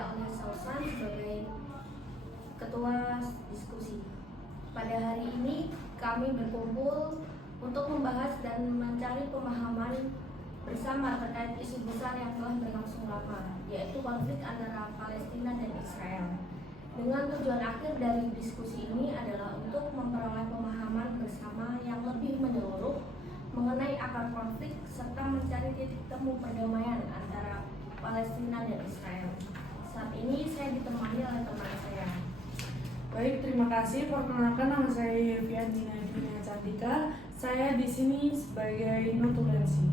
saya Ones Sausan sebagai ketua diskusi. Pada hari ini kami berkumpul untuk membahas dan mencari pemahaman bersama terkait isu besar yang telah berlangsung lama, yaitu konflik antara Palestina dan Israel. Dengan tujuan akhir dari diskusi ini adalah untuk memperoleh pemahaman bersama yang lebih menyeluruh mengenai akar konflik serta mencari titik temu perdamaian antara Palestina dan Israel. Saat ini saya ditemani oleh teman saya. Baik, terima kasih. Perkenalkan, nama saya Yevia Dina Cantika. Saya di sini sebagai notulensi.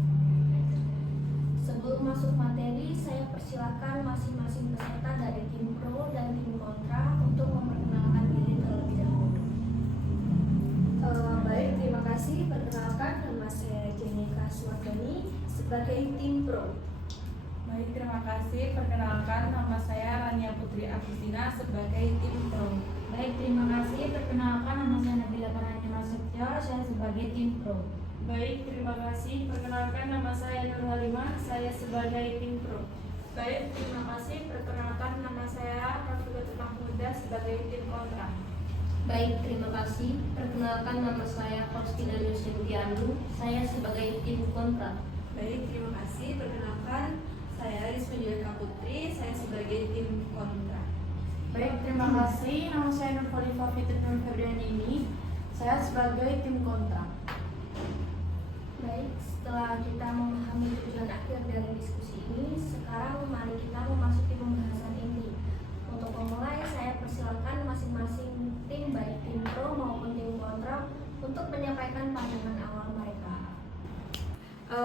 Sebelum masuk materi, saya persilakan masing-masing peserta dari tim pro dan tim kontra untuk memperkenalkan diri terlebih dahulu. Baik, terima kasih. Perkenalkan, nama saya Jenika Suwardani sebagai tim pro. Baik, terima kasih. Perkenalkan, nama saya Rania Putri Agustina sebagai tim pro. Baik, terima kasih. Perkenalkan, nama saya Nabila Karani Prasetyo, saya sebagai tim pro. Baik, terima kasih. Perkenalkan, nama saya Nur Halimah, saya sebagai tim pro. Baik, terima kasih. Perkenalkan, nama saya Rafiqatul Mahmudah sebagai tim kontra. Baik, terima kasih. Perkenalkan, nama saya Faustina Yusyantianu, saya sebagai tim kontra. Baik, terima kasih. Perkenalkan, saya Risma Julika Putri, saya sebagai tim kontra. Baik, terima kasih. Nama saya Nur Khalifah Fitri Nur Febrianini, saya sebagai tim kontra. Baik, setelah kita memahami tujuan akhir dari diskusi ini, sekarang mari kita memasuki pembahasan inti. Untuk memulai, saya persilakan masing-masing tim, baik tim pro maupun tim kontra, untuk menyampaikan pandangan awal mereka.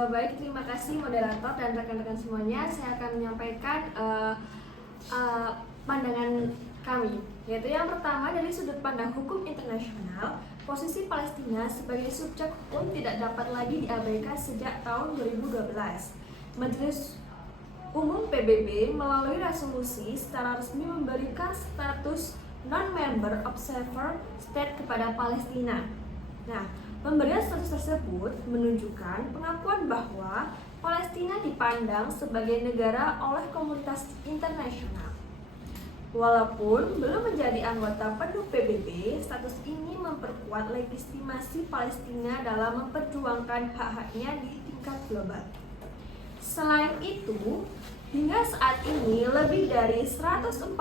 Baik, terima kasih moderator dan rekan-rekan semuanya. Saya akan menyampaikan pandangan kami, yaitu yang pertama dari sudut pandang hukum internasional. Posisi Palestina sebagai subjek hukum tidak dapat lagi diabaikan sejak tahun 2012. Majelis Umum PBB melalui resolusi secara resmi memberikan status non-member observer state kepada Palestina. Nah, pemberian status tersebut menunjukkan pengakuan bahwa Palestina dipandang sebagai negara oleh komunitas internasional. Walaupun belum menjadi anggota penuh PBB, status ini memperkuat legitimasi Palestina dalam memperjuangkan hak-haknya di tingkat global. Selain itu, hingga saat ini lebih dari 140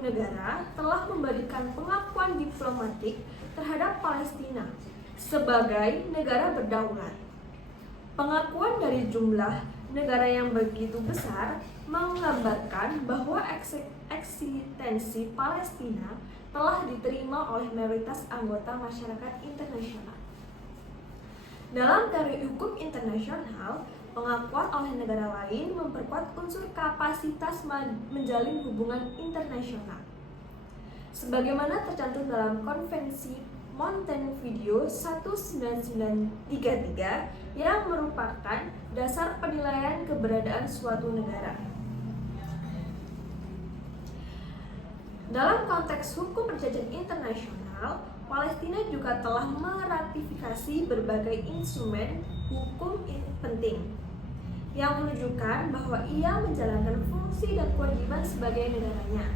negara telah memberikan pengakuan diplomatik terhadap Palestina sebagai negara berdaulat. Pengakuan dari jumlah negara yang begitu besar menggambarkan bahwa eksistensi Palestina telah diterima oleh mayoritas anggota masyarakat internasional. Dalam teori hukum internasional, pengakuan oleh negara lain memperkuat unsur kapasitas menjalin hubungan internasional. Sebagaimana tercantum dalam Konvensi Montevideo 1933 yang merupakan dasar penilaian keberadaan suatu negara. Dalam konteks hukum perjanjian internasional, Palestina juga telah meratifikasi berbagai instrumen hukum penting yang menunjukkan bahwa ia menjalankan fungsi dan kewajiban sebagai negaranya.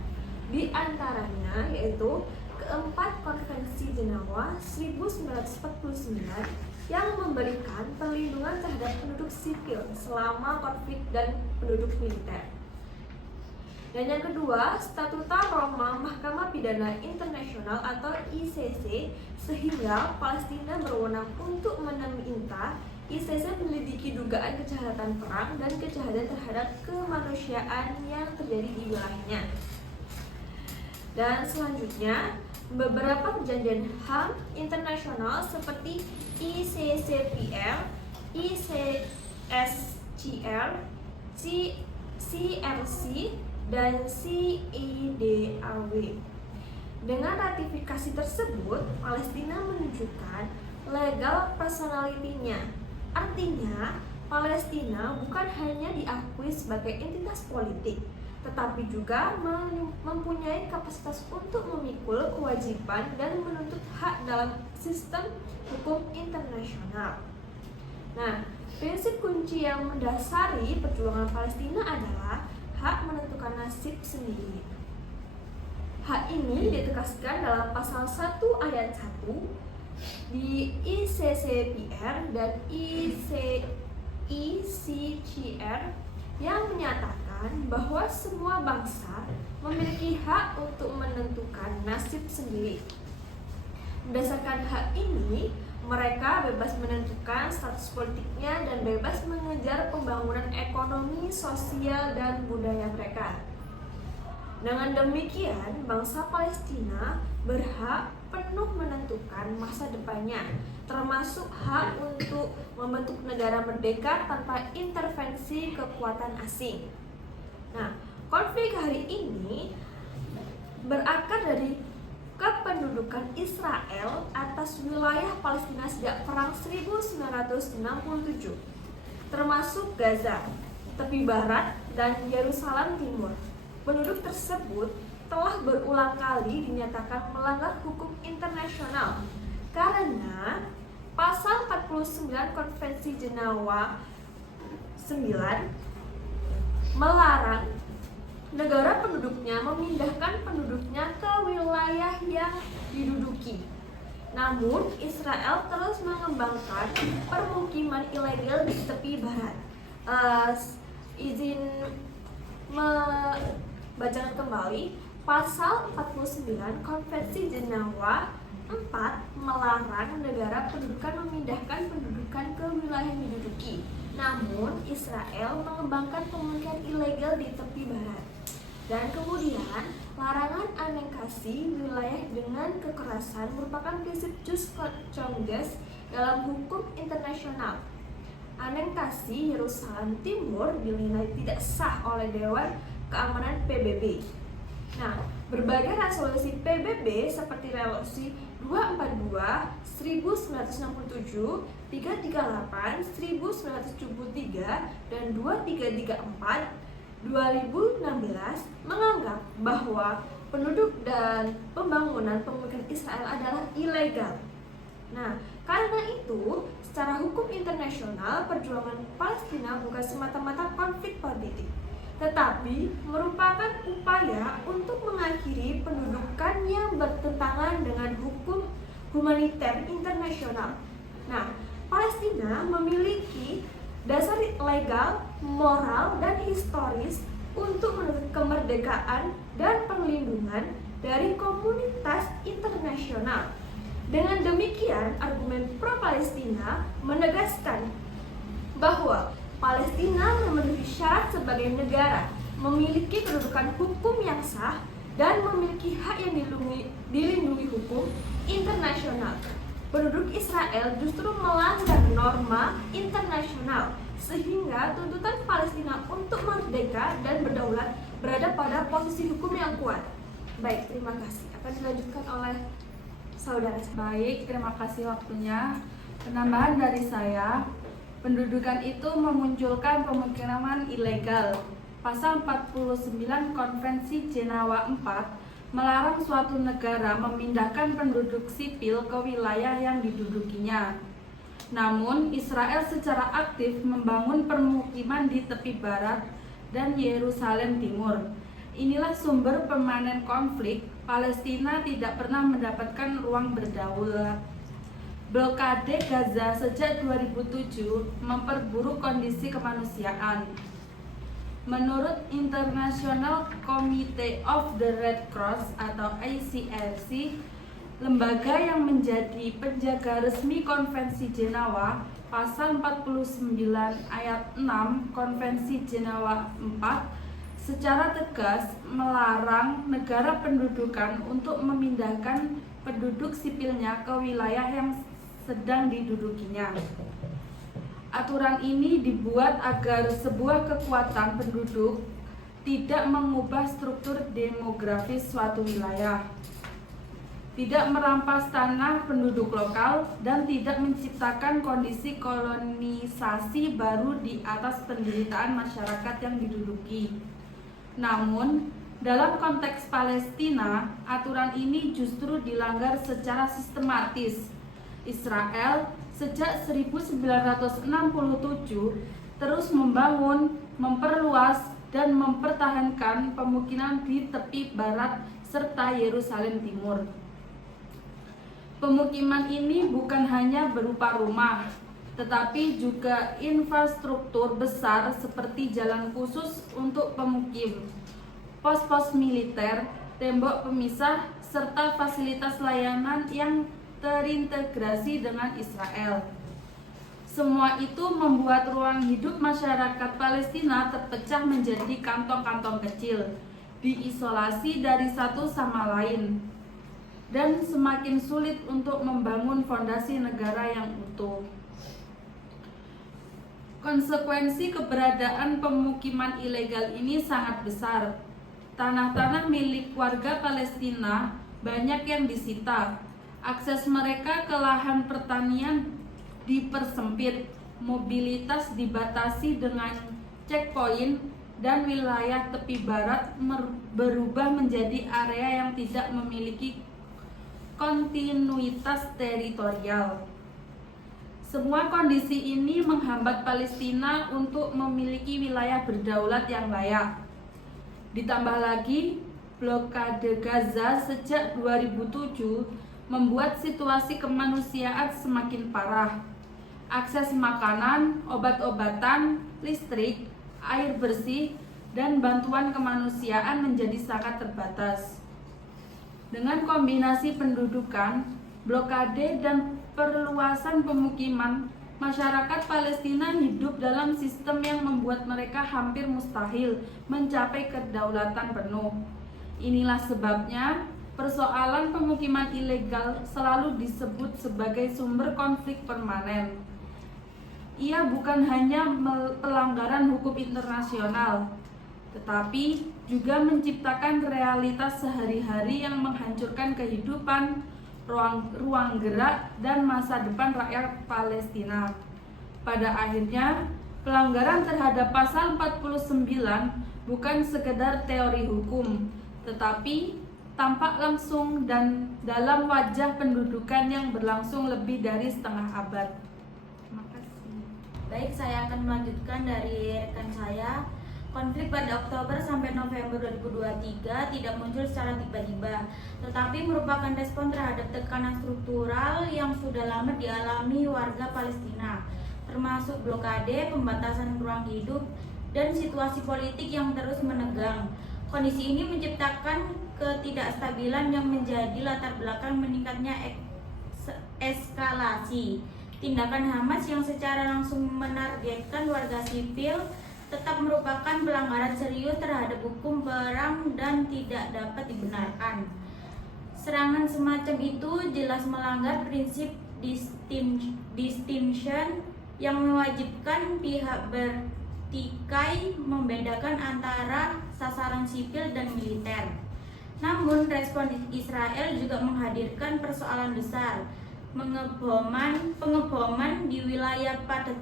Di antaranya yaitu keempat Konvensi Jenewa 1949 yang memberikan perlindungan terhadap penduduk sipil selama konflik dan penduduk militer. Dan yang kedua, Statuta Roma Mahkamah Pidana Internasional atau ICC, sehingga Palestina berwenang untuk meminta ICC menyelidiki dugaan kejahatan perang dan kejahatan terhadap kemanusiaan yang terjadi di wilayahnya. Dan selanjutnya, beberapa perjanjian HAM internasional seperti ICCPR, ICSCR, CRC, dan CIDAW. Dengan ratifikasi tersebut, Palestina menunjukkan legal personality-nya. Artinya, Palestina bukan hanya diakui sebagai entitas politik, tetapi juga mempunyai kapasitas untuk memikul kewajiban dan menuntut hak dalam sistem hukum internasional. Nah, prinsip kunci yang mendasari perjuangan Palestina adalah hak menentukan nasib sendiri. Hak ini ditegaskan dalam pasal 1 ayat 1 di ICCPR dan ICCR yang menyatakan bahwa semua bangsa memiliki hak untuk menentukan nasib sendiri. Berdasarkan hak ini, mereka bebas menentukan status politiknya dan bebas mengejar pembangunan ekonomi, sosial, dan budaya mereka. Dengan demikian, bangsa Palestina berhak penuh menentukan masa depannya, termasuk hak untuk membentuk negara merdeka tanpa intervensi kekuatan asing. Nah, konflik hari ini berakar dari kependudukan Israel atas wilayah Palestina sejak Perang 1967, termasuk Gaza, tepi barat, dan Yerusalem Timur. Penduduk tersebut telah berulang kali dinyatakan melanggar hukum internasional karena pasal 49 Konvensi Jenewa 9 melarang negara penduduknya memindahkan penduduknya ke wilayah yang diduduki. Namun, Israel terus mengembangkan permukiman ilegal di tepi barat. Izin membacakan kembali, pasal 49 Konvensi Jenewa 4 melarang negara pendudukan memindahkan pendudukan ke wilayah yang diduduki. Namun, Israel mengembangkan pemukiman ilegal di tepi barat. Dan kemudian, larangan aneksasi wilayah dengan kekerasan merupakan prinsip jus conges dalam hukum internasional. Aneksasi Yerusalem Timur dinilai tidak sah oleh Dewan Keamanan PBB. Nah, berbagai resolusi PBB seperti resolusi 242, 1967, 338, 1973, dan 2334 2016 menganggap bahwa penduduk dan pembangunan pemukiman Israel adalah ilegal. Nah, karena itu, secara hukum internasional, perjuangan Palestina bukan semata-mata konflik politik, tetapi merupakan upaya untuk mengakhiri pendudukan yang bertentangan dengan hukum humaniter internasional. Nah, Palestina memiliki dasar legal, moral, dan historis untuk menuntut kemerdekaan dan perlindungan dari komunitas internasional. Dengan demikian, argumen pro-Palestina menegaskan bahwa Palestina memenuhi syarat sebagai negara, memiliki kedudukan hukum yang sah, dan memiliki hak yang dilindungi hukum internasional. Penduduk Israel justru melanggar norma internasional, sehingga tuntutan Palestina untuk merdeka dan berdaulat berada pada posisi hukum yang kuat. Baik, terima kasih. Akan dilanjutkan oleh saudara. Baik, terima kasih waktunya. Penambahan dari saya, pendudukan itu memunculkan pemukiman ilegal. Pasal 49 Konvensi Jenewa 4 melarang suatu negara memindahkan penduduk sipil ke wilayah yang didudukinya. Namun, Israel secara aktif membangun permukiman di tepi barat dan Yerusalem Timur. Inilah sumber permanen konflik. Palestina tidak pernah mendapatkan ruang berdaulat. Blokade Gaza sejak 2007 memperburuk kondisi kemanusiaan. Menurut International Committee of the Red Cross atau ICRC, lembaga yang menjadi penjaga resmi Konvensi Jenewa, pasal 49 ayat 6 Konvensi Jenewa 4 secara tegas melarang negara pendudukan untuk memindahkan penduduk sipilnya ke wilayah yang sedang didudukinya. Aturan ini dibuat agar sebuah kekuatan penduduk tidak mengubah struktur demografis suatu wilayah, tidak merampas tanah penduduk lokal, dan tidak menciptakan kondisi kolonisasi baru di atas penderitaan masyarakat yang diduduki. Namun, dalam konteks Palestina, aturan ini justru dilanggar secara sistematis. Israel sejak 1967 terus membangun, memperluas, dan mempertahankan pemukiman di tepi barat serta Yerusalem Timur. Pemukiman ini bukan hanya berupa rumah, tetapi juga infrastruktur besar seperti jalan khusus untuk pemukim, pos-pos militer, tembok pemisah, serta fasilitas layanan yang terintegrasi dengan Israel. Semua itu membuat ruang hidup masyarakat Palestina terpecah menjadi kantong-kantong kecil, diisolasi dari satu sama lain, dan semakin sulit untuk membangun fondasi negara yang utuh. Konsekuensi keberadaan pemukiman ilegal ini sangat besar. Tanah-tanah milik warga Palestina banyak yang disita. Akses mereka ke lahan pertanian dipersempit, mobilitas dibatasi dengan checkpoint, dan wilayah tepi barat berubah menjadi area yang tidak memiliki kontinuitas teritorial. Semua kondisi ini menghambat Palestina untuk memiliki wilayah berdaulat yang layak. Ditambah lagi, blokade Gaza sejak 2007 membuat situasi kemanusiaan semakin parah. Akses makanan, obat-obatan, listrik, air bersih, dan bantuan kemanusiaan menjadi sangat terbatas. Dengan kombinasi pendudukan, blokade, dan perluasan pemukiman, masyarakat Palestina hidup dalam sistem yang membuat mereka hampir mustahil mencapai kedaulatan penuh. Inilah sebabnya persoalan pemukiman ilegal selalu disebut sebagai sumber konflik permanen. Ia bukan hanya pelanggaran hukum internasional, tetapi juga menciptakan realitas sehari-hari yang menghancurkan kehidupan, ruang gerak, dan masa depan rakyat Palestina. Pada akhirnya, pelanggaran terhadap pasal 49 bukan sekedar teori hukum, tetapi tampak langsung dan dalam wajah pendudukan yang berlangsung lebih dari setengah abad. Terima kasih. Baik, saya akan melanjutkan dari rekan saya. Konflik pada Oktober sampai November 2023 tidak muncul secara tiba-tiba, tetapi merupakan respon terhadap tekanan struktural yang sudah lama dialami warga Palestina, termasuk blokade, pembatasan ruang hidup, dan situasi politik yang terus menegang. Kondisi ini menciptakan ketidakstabilan yang menjadi latar belakang meningkatnya eskalasi tindakan Hamas yang secara langsung menargetkan warga sipil tetap merupakan pelanggaran serius terhadap hukum perang dan tidak dapat dibenarkan. Serangan semacam itu jelas melanggar prinsip distinction yang mewajibkan pihak bertikai membedakan antara sasaran sipil dan militer. Namun respon Israel juga menghadirkan persoalan besar, pengeboman di wilayah padat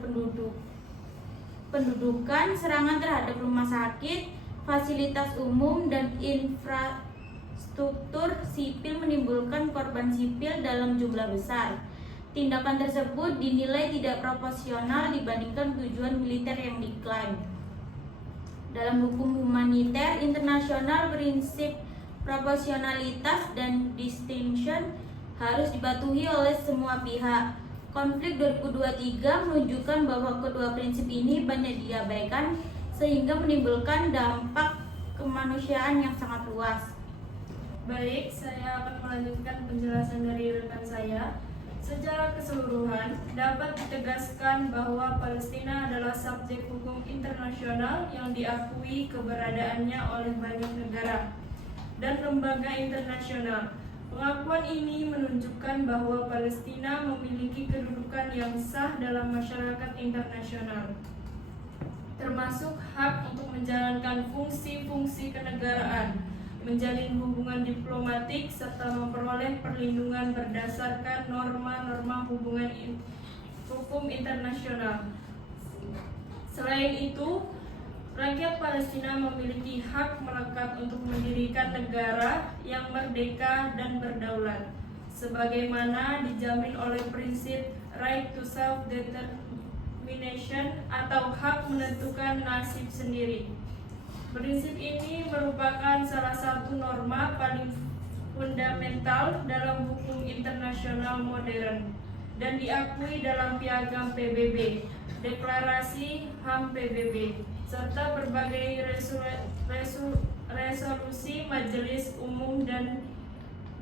pendudukan, serangan terhadap rumah sakit, fasilitas umum, dan infrastruktur sipil menimbulkan korban sipil dalam jumlah besar. Tindakan tersebut dinilai tidak proporsional dibandingkan tujuan militer yang diklaim. Dalam hukum humaniter internasional, prinsip proporsionalitas dan distinction harus dipatuhi oleh semua pihak. Konflik 2023 menunjukkan bahwa kedua prinsip ini banyak diabaikan sehingga menimbulkan dampak kemanusiaan yang sangat luas. Baik, saya akan melanjutkan penjelasan dari rekan saya. Secara keseluruhan, dapat ditegaskan bahwa Palestina adalah subjek hukum internasional yang diakui keberadaannya oleh banyak negara dan lembaga internasional. Pengakuan ini menunjukkan bahwa Palestina memiliki kedudukan yang sah dalam masyarakat internasional, termasuk hak untuk menjalankan fungsi-fungsi kenegaraan, menjalin hubungan diplomatik, serta memperoleh perlindungan berdasarkan norma-norma hukum internasional. Selain itu, rakyat Palestina memiliki hak melekat untuk mendirikan negara yang merdeka dan berdaulat, sebagaimana dijamin oleh prinsip right to self-determination atau hak menentukan nasib sendiri. Prinsip ini merupakan salah satu norma paling fundamental dalam hukum internasional modern dan diakui dalam Piagam PBB, Deklarasi HAM PBB, serta berbagai resolusi Majelis Umum dan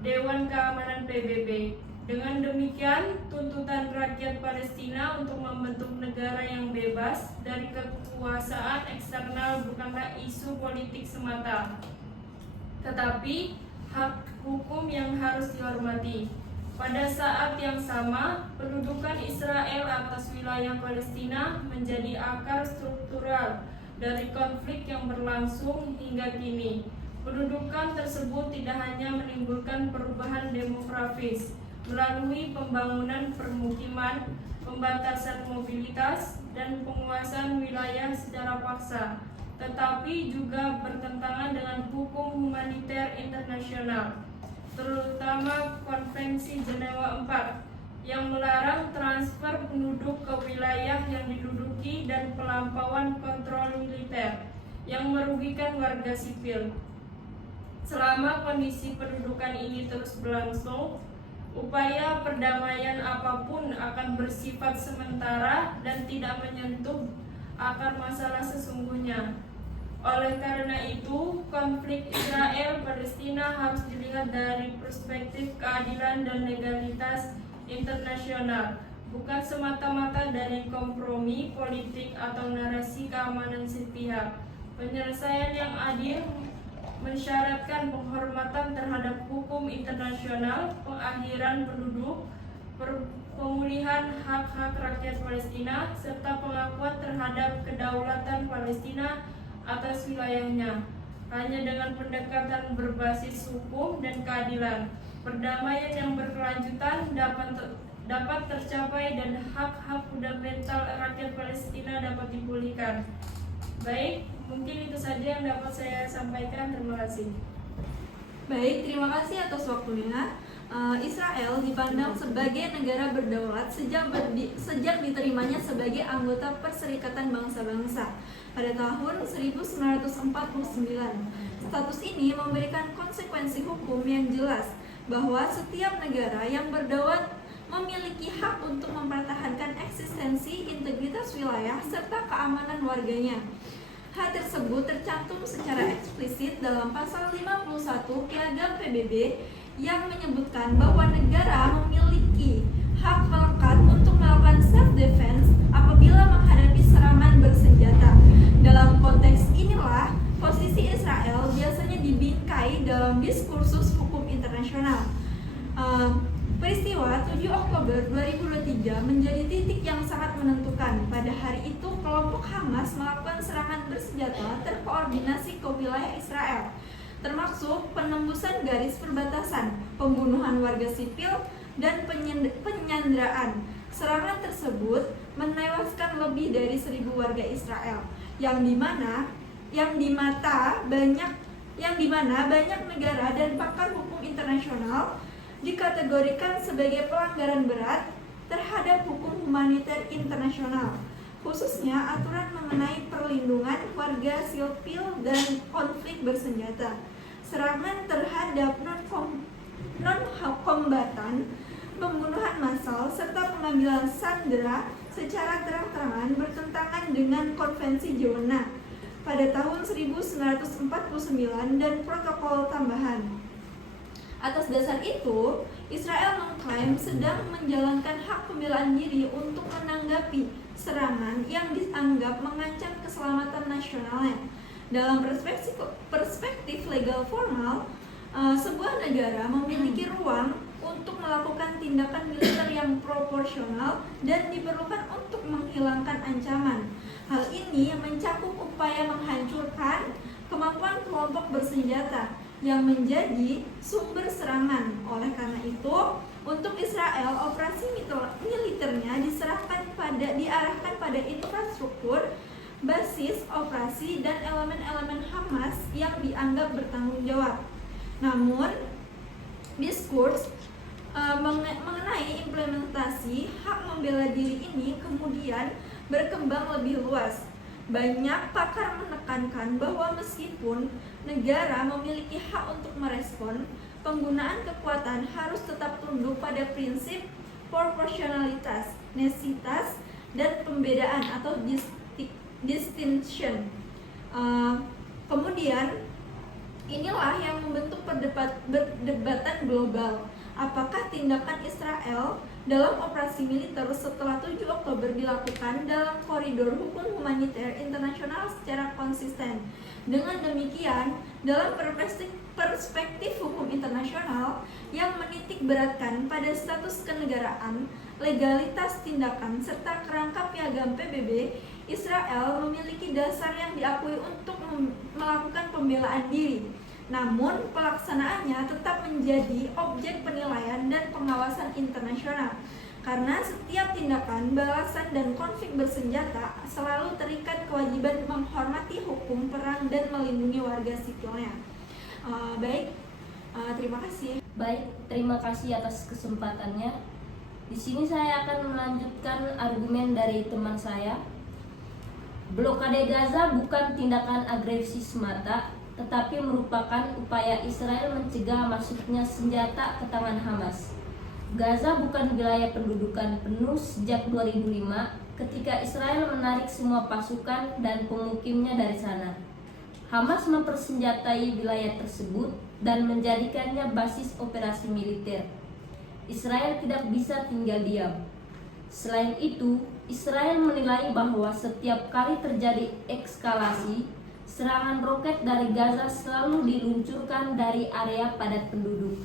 Dewan Keamanan PBB. Dengan demikian, tuntutan rakyat Palestina untuk membentuk negara yang bebas dari kekuasaan eksternal bukanlah isu politik semata, tetapi hak hukum yang harus dihormati. Pada saat yang sama, pendudukan Israel atas wilayah Palestina menjadi akar struktural dari konflik yang berlangsung hingga kini. Pendudukan tersebut tidak hanya menimbulkan perubahan demografis melalui pembangunan permukiman, pembatasan mobilitas, dan penguasaan wilayah secara paksa, tetapi juga bertentangan dengan hukum humaniter internasional, terutama Konvensi Jenewa IV yang melarang transfer penduduk ke wilayah yang diduduki dan pelampauan kontrol militer yang merugikan warga sipil. Selama kondisi pendudukan ini terus berlangsung, upaya perdamaian apapun akan bersifat sementara dan tidak menyentuh akar masalah sesungguhnya. Oleh karena itu, konflik Israel-Palestina harus dilihat dari perspektif keadilan dan legalitas internasional, bukan semata-mata dari kompromi politik atau narasi keamanan sepihak. Penyelesaian yang adil mensyaratkan penghormatan terhadap hukum internasional, pengakhiran penduduk, pemulihan hak-hak rakyat Palestina, serta pengakuan terhadap kedaulatan Palestina atas wilayahnya. Hanya dengan pendekatan berbasis hukum dan keadilan, perdamaian yang berkelanjutan dapat tercapai dan hak-hak fundamental rakyat Palestina dapat dipulihkan. Baik, mungkin itu saja yang dapat saya sampaikan. Terima kasih. Baik, terima kasih atas waktunya. Israel dipandang sebagai negara berdaulat sejak diterimanya sebagai anggota Perserikatan Bangsa-Bangsa pada tahun 1949. Status ini memberikan konsekuensi hukum yang jelas bahwa setiap negara yang berdaulat memiliki hak untuk mempertahankan eksistensi, integritas wilayah, serta keamanan warganya. Hal tersebut tercantum secara eksplisit dalam pasal 51 Piagam PBB yang menyebutkan bahwa negara memiliki hak melekat untuk melakukan self-defense apabila menghadapi serangan bersenjata. Dalam konteks inilah, posisi Israel biasanya dibingkai dalam diskursus hukum internasional. Peristiwa 7 Oktober 2023 menjadi titik yang sangat menentukan. Pada hari itu, kelompok Hamas melakukan serangan bersenjata terkoordinasi ke wilayah Israel, termasuk penembusan garis perbatasan, pembunuhan warga sipil, dan penyanderaan. Serangan tersebut menewaskan lebih dari 1.000 warga Israel, yang dimana banyak negara dan pakar hukum internasional dikategorikan sebagai pelanggaran berat terhadap hukum humaniter internasional, khususnya aturan mengenai perlindungan warga sipil dan konflik bersenjata. Serangan terhadap non-kombatan, pembunuhan massal, serta pengambilan sandera secara terang-terangan bertentangan dengan Konvensi Jeuna pada tahun 1949 dan protokol tambahan. Atas dasar itu, Israel mengklaim sedang menjalankan hak pembelaan diri untuk menanggapi serangan yang dianggap mengancam keselamatan nasionalnya. Dalam perspektif legal formal, sebuah negara memiliki ruang untuk melakukan tindakan militer yang proporsional dan diperlukan untuk menghilangkan ancaman. Hal ini mencakup upaya menghancurkan kemampuan kelompok bersenjata yang menjadi sumber serangan. Oleh karena itu, untuk Israel, operasi militernya diarahkan pada infrastruktur, basis operasi, dan elemen-elemen Hamas yang dianggap bertanggung jawab. Namun, diskurs mengenai implementasi hak membela diri ini kemudian berkembang lebih luas. Banyak pakar menekankan bahwa meskipun negara memiliki hak untuk merespon, penggunaan kekuatan harus tetap tunduk pada prinsip proporsionalitas, necesitas, dan pembedaan atau distinction. Kemudian inilah yang membentuk perdebatan global. Apakah tindakan Israel dalam operasi militer setelah 7 Oktober dilakukan dalam koridor hukum humaniter internasional secara konsisten? Dengan demikian, dalam perspektif hukum internasional yang menitik beratkan pada status kenegaraan, legalitas tindakan, serta kerangka piagam PBB, Israel memiliki dasar yang diakui untuk melakukan pembelaan diri. Namun, pelaksanaannya tetap menjadi objek penilaian dan pengawasan internasional, karena setiap tindakan, balasan, dan konflik bersenjata selalu terikat kewajiban menghormati hukum perang dan melindungi warga sipilnya. Terima kasih. Baik, terima kasih atas kesempatannya. Di sini saya akan melanjutkan argumen dari teman saya. Blokade Gaza bukan tindakan agresi semata, tetapi merupakan upaya Israel mencegah masuknya senjata ke tangan Hamas. Gaza bukan wilayah pendudukan penuh sejak 2005 ketika Israel menarik semua pasukan dan pemukimnya dari sana. Hamas mempersenjatai wilayah tersebut dan menjadikannya basis operasi militer. Israel tidak bisa tinggal diam. Selain itu, Israel menilai bahwa setiap kali terjadi eskalasi, serangan roket dari Gaza selalu diluncurkan dari area padat penduduk,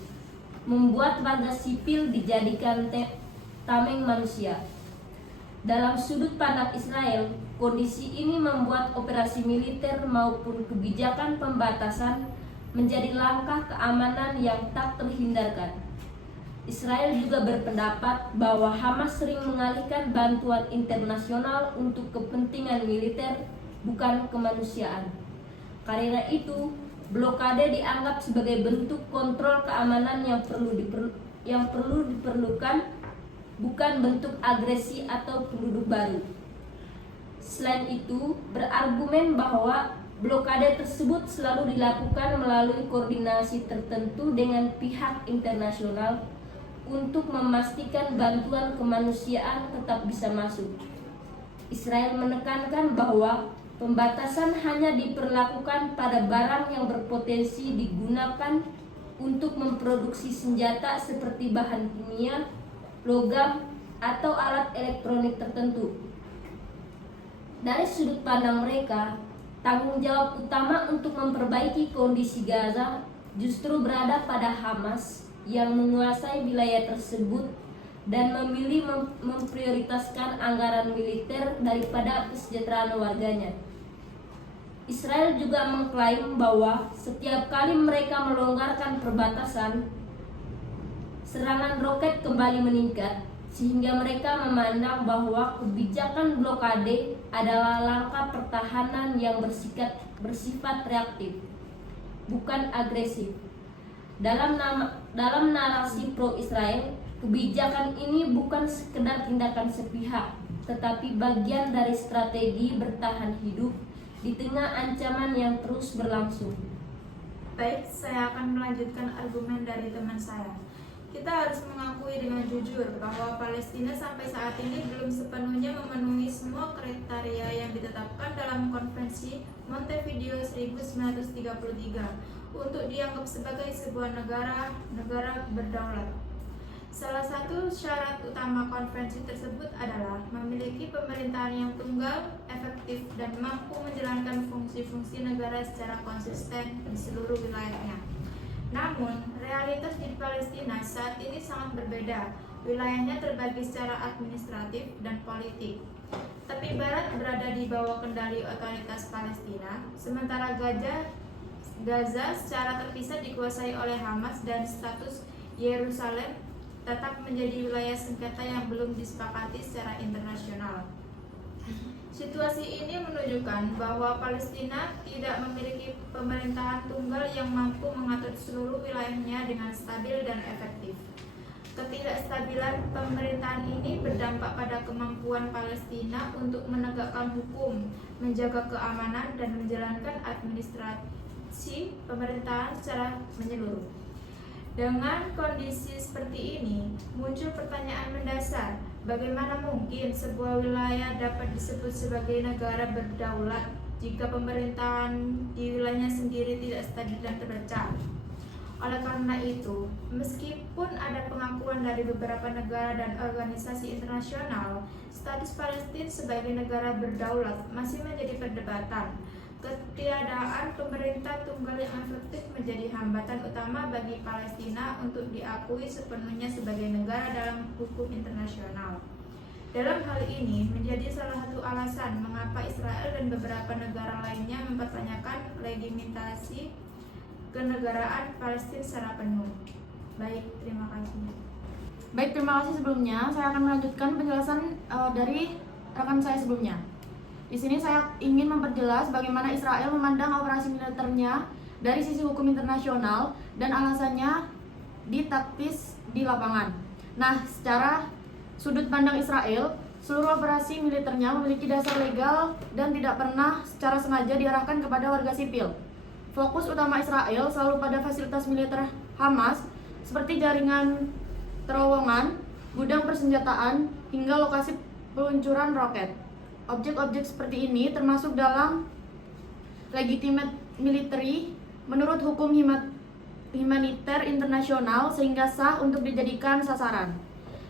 membuat warga sipil dijadikan tameng manusia. Dalam sudut pandang Israel, kondisi ini membuat operasi militer maupun kebijakan pembatasan menjadi langkah keamanan yang tak terhindarkan. Israel juga berpendapat bahwa Hamas sering mengalihkan bantuan internasional untuk kepentingan militer, bukan kemanusiaan. Karena itu, blokade dianggap sebagai bentuk kontrol keamanan yang perlu diperlukan, bukan bentuk agresi atau penduduk baru. Selain itu, berargumen bahwa blokade tersebut selalu dilakukan melalui koordinasi tertentu dengan pihak internasional untuk memastikan bantuan kemanusiaan tetap bisa masuk. Israel menekankan bahwa pembatasan hanya diperlakukan pada barang yang berpotensi digunakan untuk memproduksi senjata seperti bahan kimia, logam, atau alat elektronik tertentu. Dari sudut pandang mereka, tanggung jawab utama untuk memperbaiki kondisi Gaza justru berada pada Hamas yang menguasai wilayah tersebut dan memilih memprioritaskan anggaran militer daripada kesejahteraan warganya. Israel juga mengklaim bahwa setiap kali mereka melonggarkan perbatasan, serangan roket kembali meningkat, sehingga mereka memandang bahwa kebijakan blokade adalah langkah pertahanan yang bersifat reaktif, bukan agresif. Dalam narasi pro-Israel, kebijakan ini bukan sekedar tindakan sepihak, tetapi bagian dari strategi bertahan hidup di tengah ancaman yang terus berlangsung. Baik, saya akan melanjutkan argumen dari teman saya. Kita harus mengakui dengan jujur bahwa Palestina sampai saat ini belum sepenuhnya memenuhi semua kriteria yang ditetapkan dalam Konvensi Montevideo 1933 untuk dianggap sebagai sebuah negara berdaulat. Salah satu syarat utama konvensi tersebut adalah memiliki pemerintahan yang tunggal, efektif, dan mampu menjalankan fungsi-fungsi negara secara konsisten di seluruh wilayahnya. Namun, realitas di Palestina saat ini sangat berbeda. Wilayahnya terbagi secara administratif dan politik. Tepi barat berada di bawah kendali otoritas Palestina, sementara Gaza secara terpisah dikuasai oleh Hamas dan status Yerusalem tetap menjadi wilayah sengketa yang belum disepakati secara internasional. Situasi ini menunjukkan bahwa Palestina tidak memiliki pemerintahan tunggal yang mampu mengatur seluruh wilayahnya dengan stabil dan efektif. Ketidakstabilan pemerintahan ini berdampak pada kemampuan Palestina untuk menegakkan hukum, menjaga keamanan, dan menjalankan administrasi pemerintahan secara menyeluruh. Dengan kondisi seperti ini, muncul pertanyaan mendasar, bagaimana mungkin sebuah wilayah dapat disebut sebagai negara berdaulat jika pemerintahan di wilayahnya sendiri tidak stabil dan terpecah? Oleh karena itu, meskipun ada pengakuan dari beberapa negara dan organisasi internasional, status Palestina sebagai negara berdaulat masih menjadi perdebatan. Ketiadaan pemerintah tunggal yang efektif menjadi hambatan utama bagi Palestina untuk diakui sepenuhnya sebagai negara dalam hukum internasional. Dalam hal ini menjadi salah satu alasan mengapa Israel dan beberapa negara lainnya mempertanyakan legitimasi kenegaraan Palestina secara penuh. Baik, terima kasih. Baik, terima kasih sebelumnya. Saya akan melanjutkan penjelasan dari rekan saya sebelumnya. Di sini saya ingin memperjelas bagaimana Israel memandang operasi militernya dari sisi hukum internasional dan alasannya di taktis di lapangan. Nah, secara sudut pandang Israel, seluruh operasi militernya memiliki dasar legal dan tidak pernah secara sengaja diarahkan kepada warga sipil. Fokus utama Israel selalu pada fasilitas militer Hamas seperti jaringan terowongan, gudang persenjataan, hingga lokasi peluncuran roket. Objek-objek seperti ini termasuk dalam legitimate military menurut hukum humaniter internasional sehingga sah untuk dijadikan sasaran.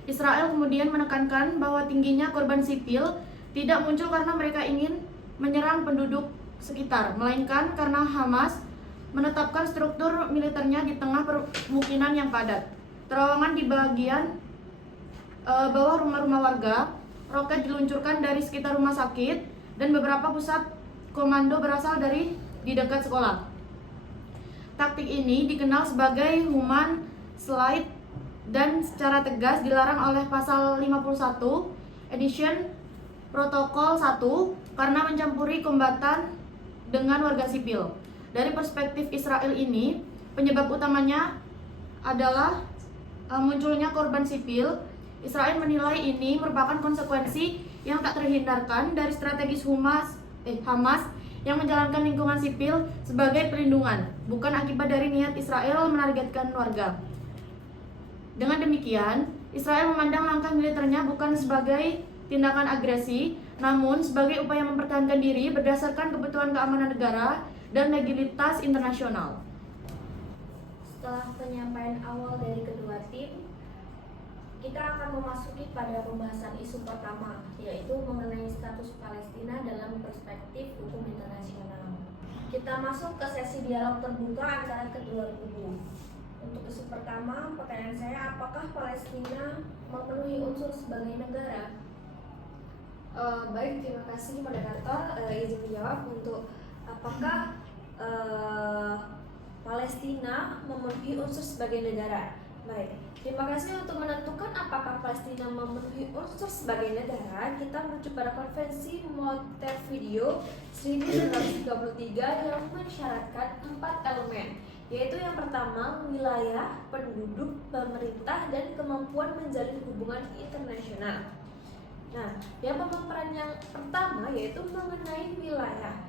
Israel kemudian menekankan bahwa tingginya korban sipil tidak muncul karena mereka ingin menyerang penduduk sekitar, melainkan karena Hamas menetapkan struktur militernya di tengah permukiman yang padat. Terowongan di bagian bawah rumah-rumah warga, roket diluncurkan dari sekitar rumah sakit, dan beberapa pusat komando berasal di dekat sekolah. Taktik ini dikenal sebagai human slide dan secara tegas dilarang oleh pasal 51 edition protokol 1 karena mencampuri kombatan dengan warga sipil. Dari perspektif Israel ini, penyebab utamanya adalah munculnya korban sipil. Israel menilai ini merupakan konsekuensi yang tak terhindarkan dari strategis Hamas yang menjalankan lingkungan sipil sebagai perlindungan, bukan akibat dari niat Israel menargetkan warga. Dengan demikian, Israel memandang langkah militernya bukan sebagai tindakan agresi, namun sebagai upaya mempertahankan diri berdasarkan kebutuhan keamanan negara dan legalitas internasional. Setelah penyampaian awal dari kedua tim, kita akan memasuki pada pembahasan isu pertama, yaitu mengenai status Palestina dalam perspektif hukum internasional. Kita masuk ke sesi dialog terbuka antara kedua kubu. Untuk isu pertama, pertanyaan saya, apakah Palestina memenuhi unsur sebagai negara? Baik, terima kasih moderator. Izin menjawab untuk apakah Palestina memenuhi unsur sebagai negara. Baik, terima kasih. Untuk menentukan apakah Palestina memenuhi unsur sebagai negara, kita merujuk pada Konvensi Montevideo 1933 yang mensyaratkan 4 elemen, yaitu yang pertama, wilayah, penduduk, pemerintah, dan kemampuan menjalin hubungan internasional. Nah, yang pemaparan yang pertama yaitu mengenai wilayah.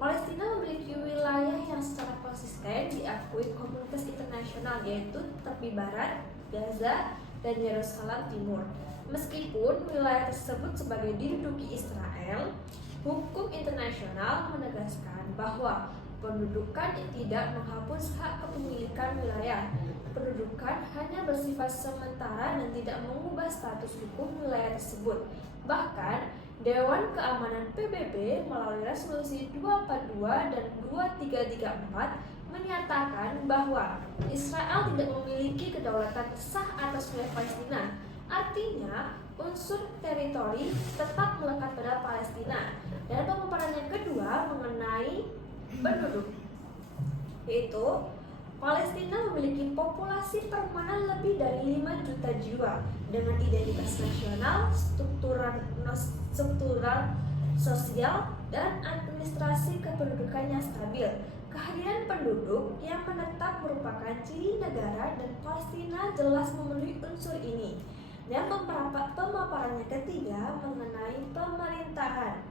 Palestina memiliki wilayah yang secara konsisten diakui komunitas internasional, yaitu tepi barat, Gaza, dan Yerusalem Timur. Meskipun wilayah tersebut sebagai diduduki Israel, hukum internasional menegaskan bahwa pendudukan tidak menghapus hak kepemilikan wilayah. Pendudukan hanya bersifat sementara dan tidak mengubah status hukum wilayah tersebut. Bahkan, Dewan Keamanan PBB melalui resolusi 242 dan 2334 menyatakan bahwa Israel tidak memiliki kedaulatan sah atas wilayah Palestina. Artinya, unsur teritori tetap melekat pada Palestina. Dan pemaparan yang kedua mengenai penduduk, yaitu Palestina memiliki populasi permanen lebih dari 5 juta jiwa dengan identitas nasional, struktural, sosial, dan administrasi kependudukannya stabil. Kehadiran penduduk yang menetap merupakan ciri negara dan Palestina jelas memenuhi unsur ini. Dan pemaparannya ketiga mengenai pemerintahan.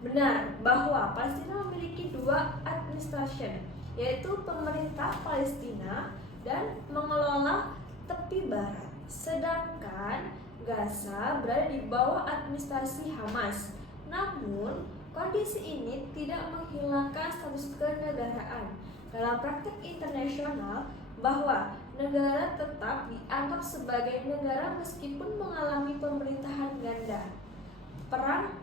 Benar bahwa Palestina memiliki dua administration, yaitu pemerintah Palestina dan mengelola tepi barat. Sedangkan Gaza berada di bawah administrasi Hamas. Namun, kondisi ini tidak menghilangkan status kenegaraan. Dalam praktik internasional, bahwa negara tetap dianggap sebagai negara meskipun mengalami pemerintahan ganda, perang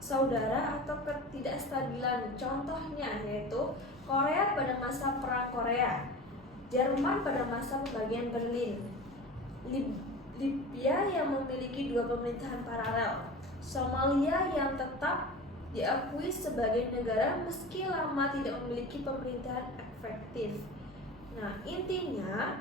saudara atau ketidakstabilan. Contohnya yaitu Korea pada masa Perang Korea, Jerman pada masa pembagian Berlin, Libya yang memiliki dua pemerintahan paralel, Somalia yang tetap diakui sebagai negara meski lama tidak memiliki pemerintahan efektif. Nah, intinya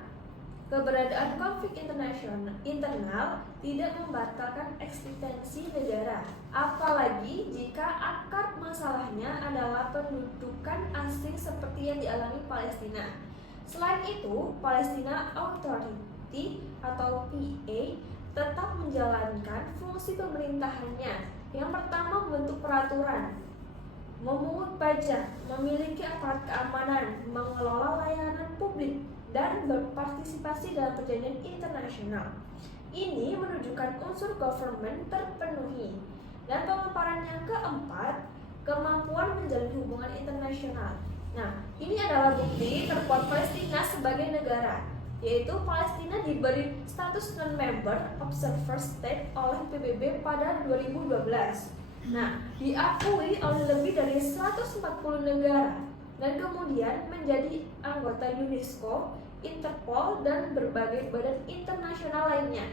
keberadaan konflik internal tidak membatalkan eksistensi negara, apalagi jika akar masalahnya adalah pendudukan asing seperti yang dialami Palestina. Selain itu, Palestina Authority atau PA tetap menjalankan fungsi pemerintahannya. Yang pertama, membentuk peraturan, memungut pajak, memiliki aparat keamanan, mengelola layanan publik, dan berpartisipasi dalam perjanjian internasional. Ini menunjukkan unsur government terpenuhi. Dan pemaparan yang keempat, kemampuan menjalin hubungan internasional. Nah, ini adalah bukti terkuat Palestina sebagai negara, yaitu Palestina diberi status non-member observer state oleh PBB pada 2012. Nah, diakui oleh lebih dari 140 negara dan kemudian menjadi anggota UNESCO, Interpol, dan berbagai badan internasional lainnya.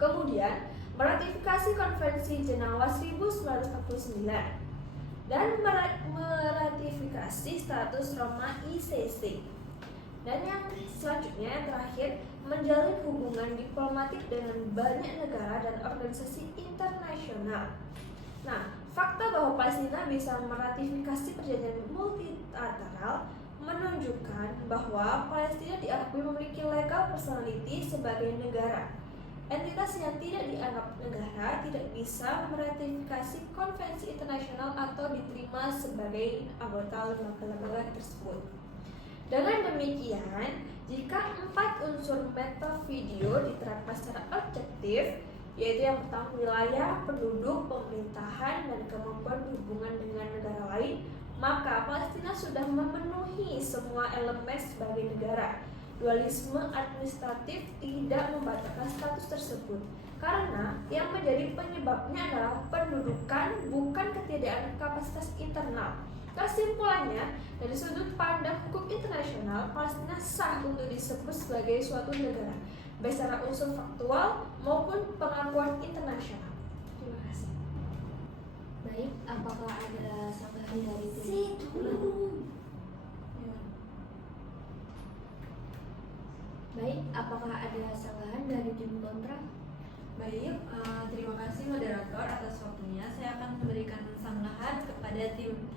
Kemudian, meratifikasi Konvensi Jenewa 1949 dan meratifikasi status Roma ICC. Dan yang selanjutnya, yang terakhir, menjalin hubungan diplomatik dengan banyak negara dan organisasi internasional. Nah, fakta bahwa Palestina bisa meratifikasi perjanjian multilateral menunjukkan bahwa Palestina diakui memiliki legal personality sebagai negara. Entitas yang tidak dianggap negara tidak bisa meratifikasi konvensi internasional atau diterima sebagai anggota lembaga-lembaga tersebut. Dengan demikian, jika 4 unsur meta video diterapkan secara objektif, yaitu yang pertama wilayah, penduduk, pemerintahan, dan kemampuan hubungan dengan negara lain, maka Palestina sudah memenuhi semua elemen sebagai negara. Dualisme administratif tidak membatalkan status tersebut, karena yang menjadi penyebabnya adalah pendudukan, bukan ketiadaan kapasitas internal. Kesimpulannya, dari sudut pandang hukum internasional, Palestina sah untuk disebut sebagai suatu negara, baik secara unsur faktual maupun pengakuan internasional. Terima kasih. Baik, apakah ada sanggahan dari tim? Baik, apakah ada sanggahan dari tim kontra? Baik, terima kasih moderator atas waktunya. Saya akan memberikan sanggahan kepada tim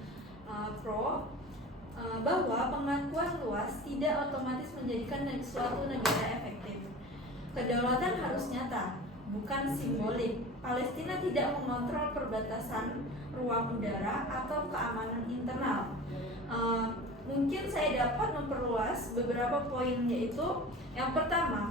pro bahwa pengakuan luas tidak otomatis menjadikan suatu negara efektif. Kedaulatan harus nyata, bukan simbolik. Palestina tidak mengontrol perbatasan ruang udara atau keamanan internal. Mungkin saya dapat memperluas beberapa poin, yaitu yang pertama,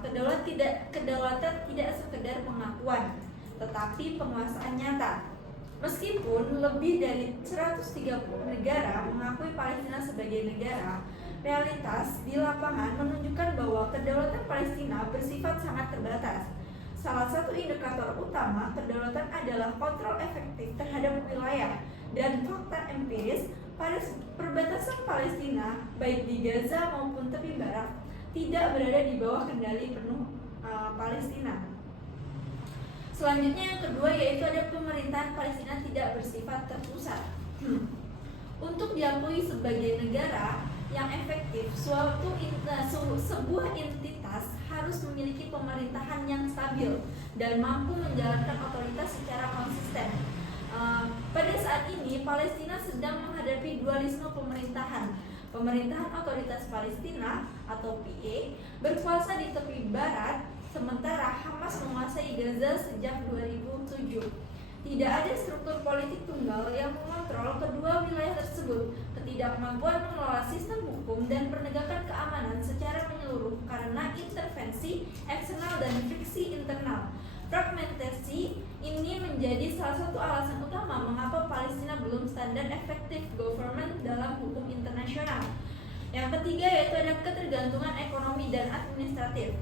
kedaulatan tidak sekedar pengakuan, tetapi penguasaan nyata. Meskipun lebih dari 130 negara mengakui Palestina sebagai negara, realitas di lapangan menunjukkan bahwa kedaulatan Palestina bersifat sangat terbatas. Salah satu indikator utama kedaulatan adalah kontrol efektif terhadap wilayah dan fakta empiris pada perbatasan Palestina, baik di Gaza maupun tepi barat, tidak berada di bawah kendali penuh Palestina. Selanjutnya yang kedua, yaitu ada pemerintahan Palestina tidak bersifat terpusat. Untuk diakui sebagai negara yang efektif, sebuah entitas harus memiliki pemerintahan yang stabil dan mampu menjalankan otoritas secara konsisten. Pada saat ini, Palestina sedang menghadapi dualisme pemerintahan. Pemerintahan Otoritas Palestina atau PA berkuasa di tepi barat, sementara Hamas menguasai Gaza sejak 2007. Tidak ada struktur politik tunggal yang mengontrol kedua wilayah tersebut. Ketidakmampuan mengelola sistem hukum dan penegakan keamanan secara menyeluruh karena intervensi eksternal dan friksi internal. Fragmentasi ini menjadi salah satu alasan utama mengapa Palestina belum standar effective government dalam hukum internasional. Yang ketiga yaitu ada ketergantungan ekonomi dan administratif.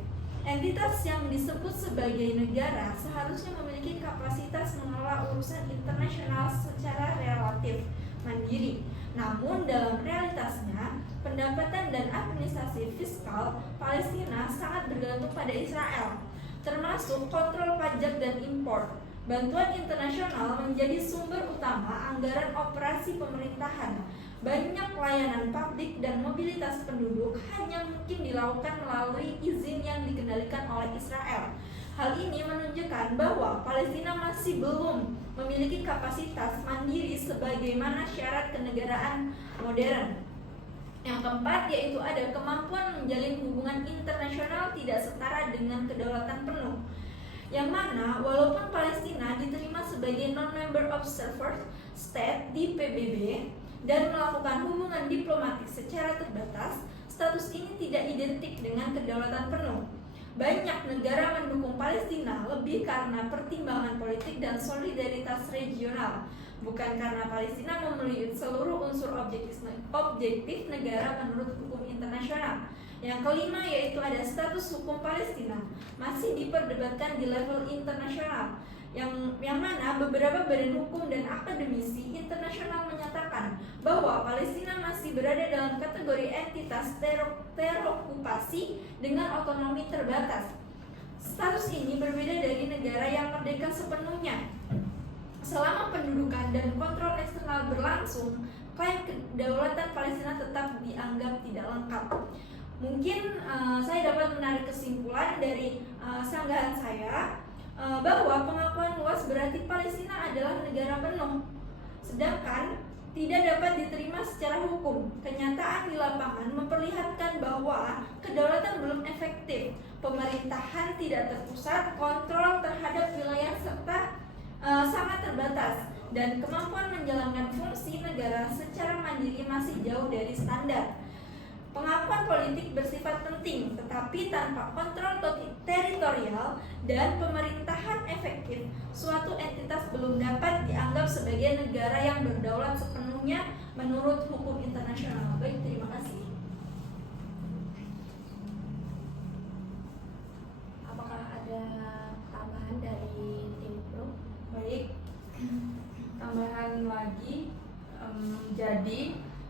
Entitas yang disebut sebagai negara seharusnya memiliki kapasitas mengelola urusan internasional secara relatif mandiri. Namun dalam realitasnya, pendapatan dan administrasi fiskal Palestina sangat bergantung pada Israel, termasuk kontrol pajak dan impor. Bantuan internasional menjadi sumber utama anggaran operasi pemerintahan. Banyak layanan publik dan mobilitas penduduk hanya mungkin dilakukan melalui izin yang dikendalikan oleh Israel. Hal ini menunjukkan bahwa Palestina masih belum memiliki kapasitas mandiri sebagaimana syarat kenegaraan modern. Yang keempat yaitu ada kemampuan menjalin hubungan internasional tidak setara dengan kedaulatan penuh, yang mana walaupun Palestina diterima sebagai non-member observer state di PBB dan melakukan hubungan diplomatik secara terbatas, status ini tidak identik dengan kedaulatan penuh. Banyak negara mendukung Palestina lebih karena pertimbangan politik dan solidaritas regional, bukan karena Palestina memenuhi seluruh unsur objektif negara menurut hukum internasional. Yang kelima yaitu ada status hukum Palestina masih diperdebatkan di level internasional, yang mana beberapa badan hukum dan akademisi internasional menyatakan bahwa Palestina masih berada dalam kategori entitas terokupasi dengan otonomi terbatas. Status ini berbeda dari negara yang merdeka sepenuhnya. Selama pendudukan dan kontrol eksternal berlangsung, klaim kedaulatan Palestina tetap dianggap tidak lengkap. Mungkin saya dapat menarik kesimpulan dari sanggahan saya bahwa pengakuan luas berarti Palestina adalah negara penuh, sedangkan tidak dapat diterima secara hukum. Kenyataan di lapangan memperlihatkan bahwa kedaulatan belum efektif, pemerintahan tidak terpusat, kontrol terhadap wilayah serta sangat terbatas, dan kemampuan menjalankan fungsi negara secara mandiri masih jauh dari standar. Pengakuan politik bersifat penting, tetapi tanpa kontrol teritorial dan pemerintahan efektif, suatu entitas belum dapat dianggap sebagai negara yang berdaulat sepenuhnya menurut hukum internasional. Baik, terima kasih. Apakah ada tambahan dari tim pro? Baik, tambahan lagi, jadi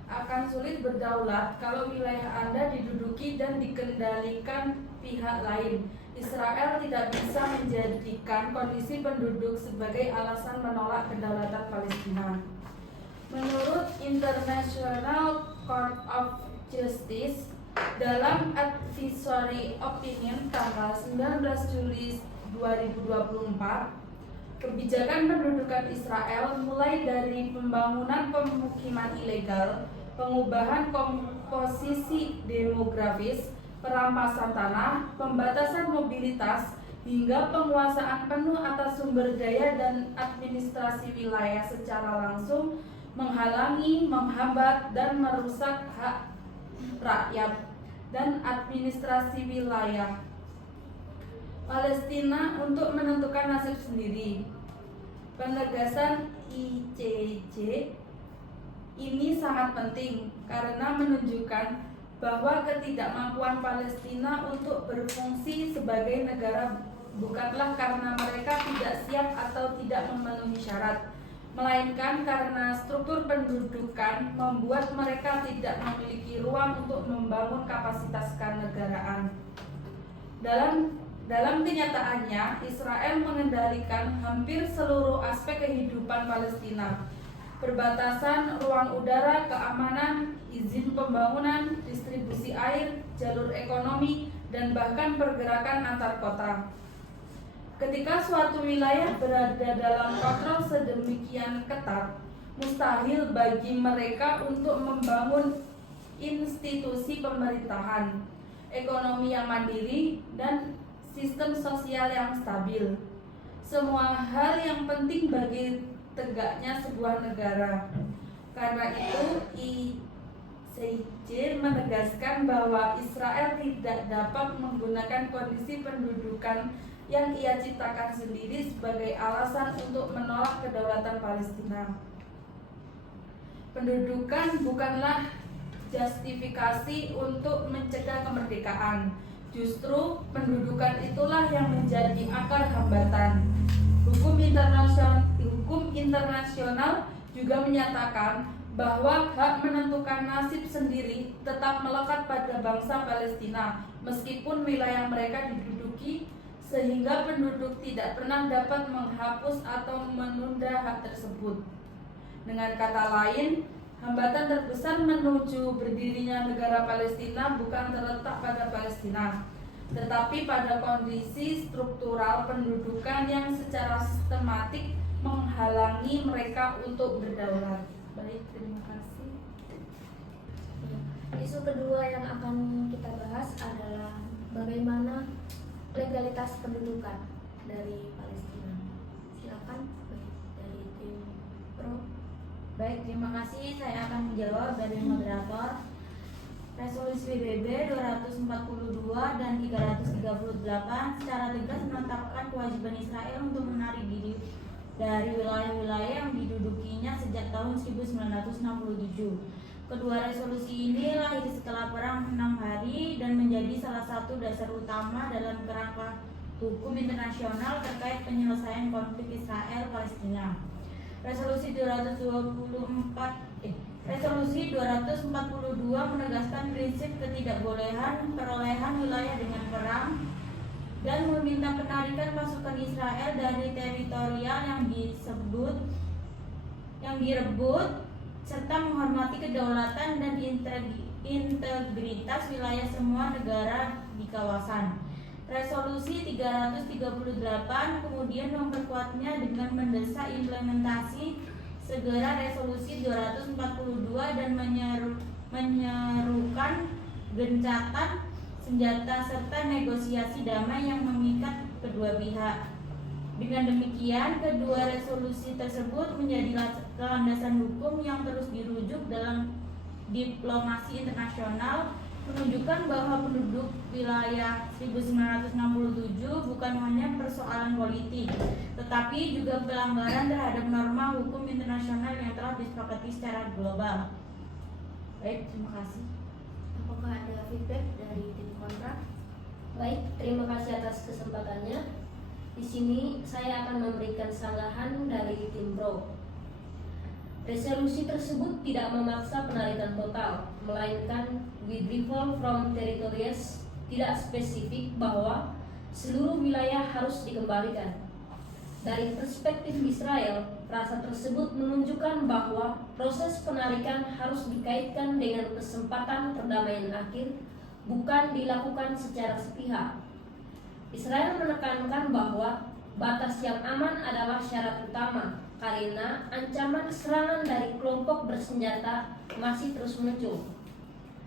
akan sulit berdaulat kalau wilayah Anda diduduki dan dikendalikan pihak lain. Israel tidak bisa menjadikan kondisi penduduk sebagai alasan menolak kedaulatan Palestina. Menurut International Court of Justice, dalam Advisory Opinion tanggal 19 Juli 2024, kebijakan pendudukan Israel mulai dari pembangunan pemukiman ilegal, pengubahan komposisi demografis, perampasan tanah, pembatasan mobilitas, hingga penguasaan penuh atas sumber daya dan administrasi wilayah secara langsung menghalangi, menghambat, dan merusak hak rakyat dan administrasi wilayah Palestina untuk menentukan nasib sendiri. Penegasan ICJ ini sangat penting karena menunjukkan bahwa ketidakmampuan Palestina untuk berfungsi sebagai negara bukanlah karena mereka tidak siap atau tidak memenuhi syarat, melainkan karena struktur pendudukan membuat mereka tidak memiliki ruang untuk membangun kapasitas kenegaraan. Dalam kenyataannya, Israel mengendalikan hampir seluruh aspek kehidupan Palestina. Perbatasan, ruang udara, keamanan, izin pembangunan, distribusi air, jalur ekonomi, dan bahkan pergerakan antar kota. Ketika suatu wilayah berada dalam kontrol sedemikian ketat, mustahil bagi mereka untuk membangun institusi pemerintahan, ekonomi yang mandiri, dan sistem sosial yang stabil. Semua hal yang penting bagi tegaknya sebuah negara. Karena itu, ICJ menegaskan bahwa Israel tidak dapat menggunakan kondisi pendudukan yang ia ciptakan sendiri sebagai alasan untuk menolak kedaulatan Palestina. Pendudukan bukanlah justifikasi untuk mencegah kemerdekaan. Justru pendudukan itulah yang menjadi akar hambatan. Hukum internasional juga menyatakan bahwa hak menentukan nasib sendiri tetap melekat pada bangsa Palestina meskipun wilayah mereka diduduki, sehingga penduduk tidak pernah dapat menghapus atau menunda hak tersebut. Dengan kata lain, hambatan terbesar menuju berdirinya negara Palestina bukan terletak pada Palestina, tetapi pada kondisi struktural pendudukan yang secara sistematik menghalangi mereka untuk berdaulat. Baik, terima kasih. Isu kedua yang akan kita bahas adalah bagaimana legalitas pendudukan dari Palestina. Silakan dari tim Pro. Baik, terima kasih. Saya akan menjawab dari moderator. Resolusi PBB 242 dan 338 secara tegas menetapkan kewajiban Israel untuk menarik diri dari wilayah-wilayah yang didudukinya sejak tahun 1967. Kedua resolusi ini lahir setelah perang 6 hari dan menjadi salah satu dasar utama dalam kerangka hukum internasional terkait penyelesaian konflik Israel-Palestina. Resolusi 242 menegaskan prinsip ketidakbolehan perolehan wilayah dengan perang dan meminta penarikan pasukan Israel dari teritorial yang direbut serta menghormati kedaulatan dan integritas wilayah semua negara di kawasan. Resolusi 338 kemudian memperkuatnya dengan mendesak implementasi segera resolusi 242 dan menyerukan gencatan senjata serta negosiasi damai yang mengikat kedua pihak. Dengan demikian, kedua resolusi tersebut menjadi landasan hukum yang terus dirujuk dalam diplomasi internasional, menunjukkan bahwa penduduk wilayah 1967 bukan hanya persoalan politik, tetapi juga pelanggaran terhadap norma hukum internasional yang telah disepakati secara global. Baik, terima kasih. Apakah ada feedback dari tim kontra? Baik, terima kasih atas kesempatannya. Di sini saya akan memberikan sanggahan dari tim Pro. Resolusi tersebut tidak memaksa penarikan total, melainkan withdrawal from territories, tidak spesifik bahwa seluruh wilayah harus dikembalikan. Dari perspektif Israel, frasa tersebut menunjukkan bahwa proses penarikan harus dikaitkan dengan kesempatan perdamaian akhir, bukan dilakukan secara sepihak. Israel menekankan bahwa batas yang aman adalah syarat utama, karena ancaman serangan dari kelompok bersenjata masih terus muncul.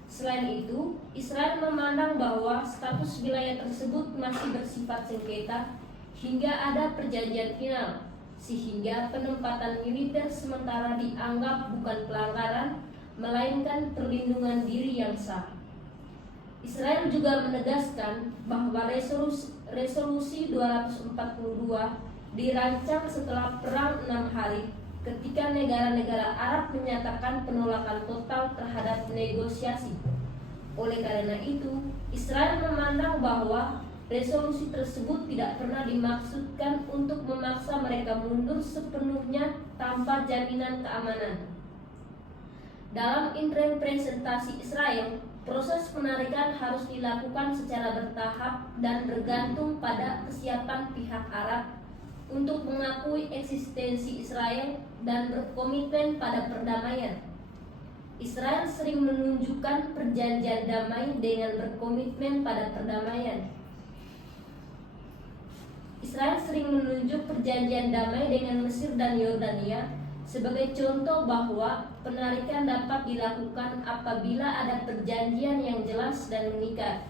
Selain itu, Israel memandang bahwa status wilayah tersebut masih bersifat sengketa hingga ada perjanjian final, sehingga penempatan militer sementara dianggap bukan pelanggaran, melainkan perlindungan diri yang sah. Israel juga menegaskan bahwa resolusi 242 dirancang setelah perang 6 hari ketika negara-negara Arab menyatakan penolakan total terhadap negosiasi. Oleh karena itu, Israel memandang bahwa resolusi tersebut tidak pernah dimaksudkan untuk memaksa mereka mundur sepenuhnya tanpa jaminan keamanan. Dalam interpretasi Israel, proses penarikan harus dilakukan secara bertahap dan bergantung pada kesiapan pihak Arab untuk mengakui eksistensi Israel dan berkomitmen pada perdamaian. Israel sering menunjukkan perjanjian damai dengan berkomitmen pada perdamaian. Israel sering menunjuk perjanjian damai dengan Mesir dan Yordania Sebagai contoh bahwa penarikan dapat dilakukan apabila ada perjanjian yang jelas dan mengikat.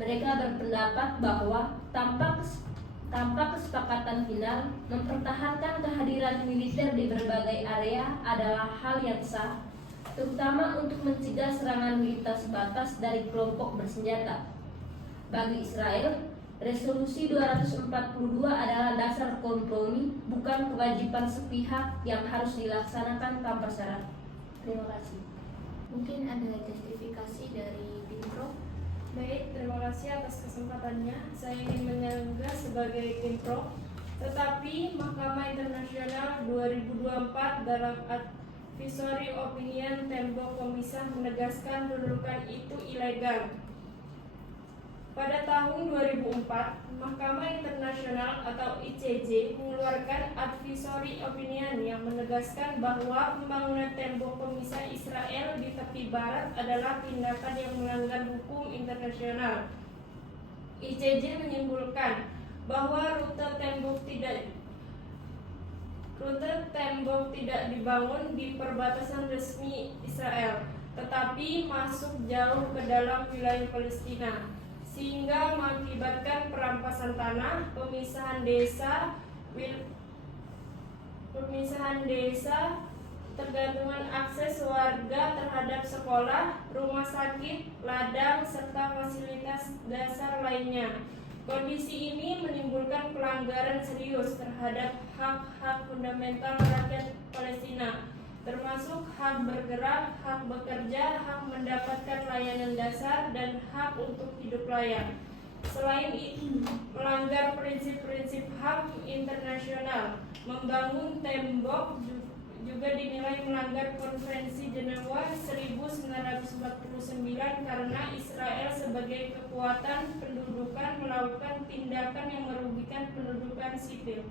Mereka berpendapat bahwa tanpa kesepakatan final, mempertahankan kehadiran militer di berbagai area adalah hal yang sah, terutama untuk mencegah serangan lintas batas dari kelompok bersenjata. Bagi Israel, Resolusi 242 adalah dasar kompromi, bukan kewajiban sepihak yang harus dilaksanakan tanpa syarat. Terima kasih. Mungkin ada justifikasi dari Pinpro. Baik, terima kasih atas kesempatannya. Saya ingin menyanggah sebagai Pinpro. Tetapi Mahkamah Internasional 2024 dalam Advisory Opinion Tembok Pemisah menegaskan pendudukan itu ilegal. Pada tahun 2004, Mahkamah Internasional atau ICJ mengeluarkan Advisory Opinion yang menegaskan bahwa pembangunan tembok pemisah Israel di tepi barat adalah tindakan yang melanggar hukum internasional. ICJ menyimpulkan bahwa rute tembok tidak dibangun di perbatasan resmi Israel, tetapi masuk jauh ke dalam wilayah Palestina, sehingga mengakibatkan perampasan tanah, pemisahan desa, tergantungan akses warga terhadap sekolah, rumah sakit, ladang, serta fasilitas dasar lainnya. Kondisi ini menimbulkan pelanggaran serius terhadap hak-hak fundamental rakyat Palestina, termasuk hak bergerak, hak bekerja, hak mendapatkan layanan dasar, dan hak untuk hidup layak. Selain itu, melanggar prinsip-prinsip hak internasional. Membangun tembok juga dinilai melanggar Konvensi Jenewa 1949 karena Israel sebagai kekuatan pendudukan melakukan tindakan yang merugikan pendudukan sipil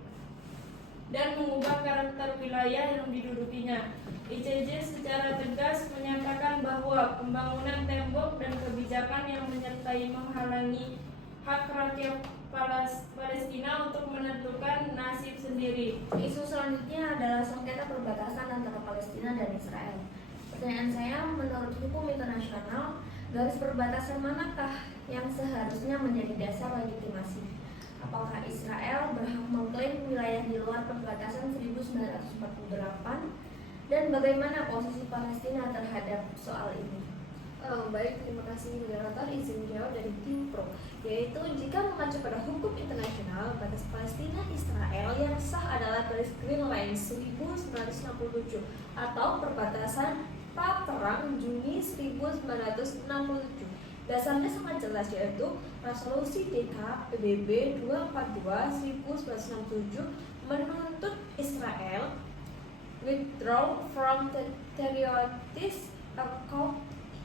dan mengubah karakter wilayah yang didudukinya. ICJ secara tegas menyatakan bahwa pembangunan tembok dan kebijakan yang menyertai menghalangi hak rakyat Palestina untuk menentukan nasib sendiri. Isu selanjutnya adalah sengketa perbatasan antara Palestina dan Israel. Pertanyaan saya, menurut hukum internasional, garis perbatasan manakah yang seharusnya menjadi dasar legitimasi? Apakah Israel berhak mengklaim wilayah di luar perbatasan 1948? Dan bagaimana posisi Palestina terhadap soal ini? Baik, terima kasih moderator. Izin jawab dari tim Pro, yaitu jika mengacu pada hukum internasional, batas Palestina Israel yang sah adalah garis Green Line 1967 atau perbatasan pra-perang Juni 1967. Dasarnya sangat jelas, yaitu Resolusi DK PBB 242 1967 menuntut Israel withdraw from the territories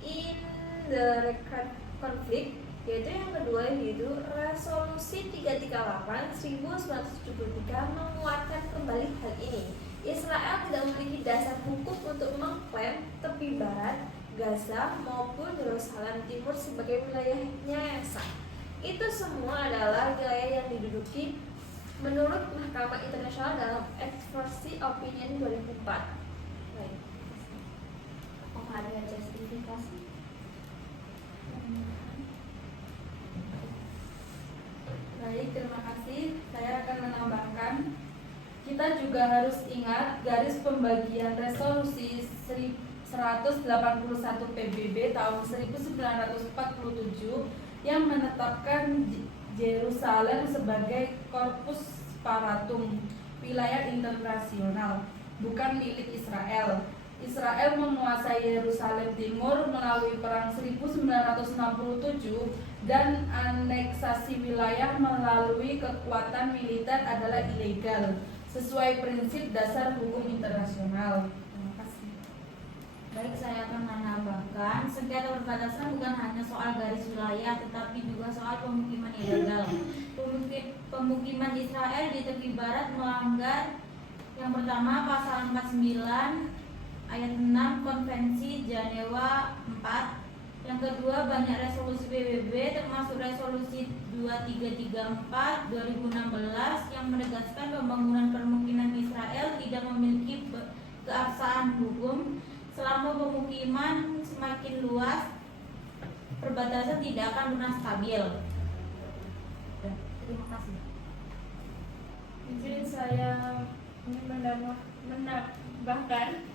in the conflict, yaitu yang kedua yaitu Resolusi 338 1973 menguatkan kembali hal ini. Israel tidak memiliki dasar hukum untuk mengklaim tepi barat, Gaza maupun Yerusalem Timur sebagai wilayahnya yang sah. Itu semua adalah wilayah yang diduduki menurut Mahkamah Internasional dalam Advisory Opinion 2004. Baik. Apakah ada justifikasi? Baik, terima kasih. Saya akan menambahkan, kita juga harus ingat garis pembagian resolusi 181 PBB tahun 1947 yang menetapkan Yerusalem sebagai corpus paratum, wilayah internasional, bukan milik Israel. Israel menguasai Yerusalem Timur melalui Perang 1967 dan aneksasi wilayah melalui kekuatan militer adalah ilegal sesuai prinsip dasar hukum internasional. Terima kasih. Baik, saya akan menambahkan, sengketa perbatasan bukan hanya soal garis wilayah, tetapi juga soal pemukiman ilegal. Pemukiman Israel di tepi barat melanggar yang pertama pasal 49 ayat 6 Konvensi Jenewa 4. Yang kedua, banyak resolusi PBB termasuk resolusi 2334 2016 yang menegaskan pembangunan permukiman Israel tidak memiliki keabsahan hukum. Selama pemukiman semakin luas, perbatasan tidak akan pernah stabil. Terima kasih. Izin saya menambahkan,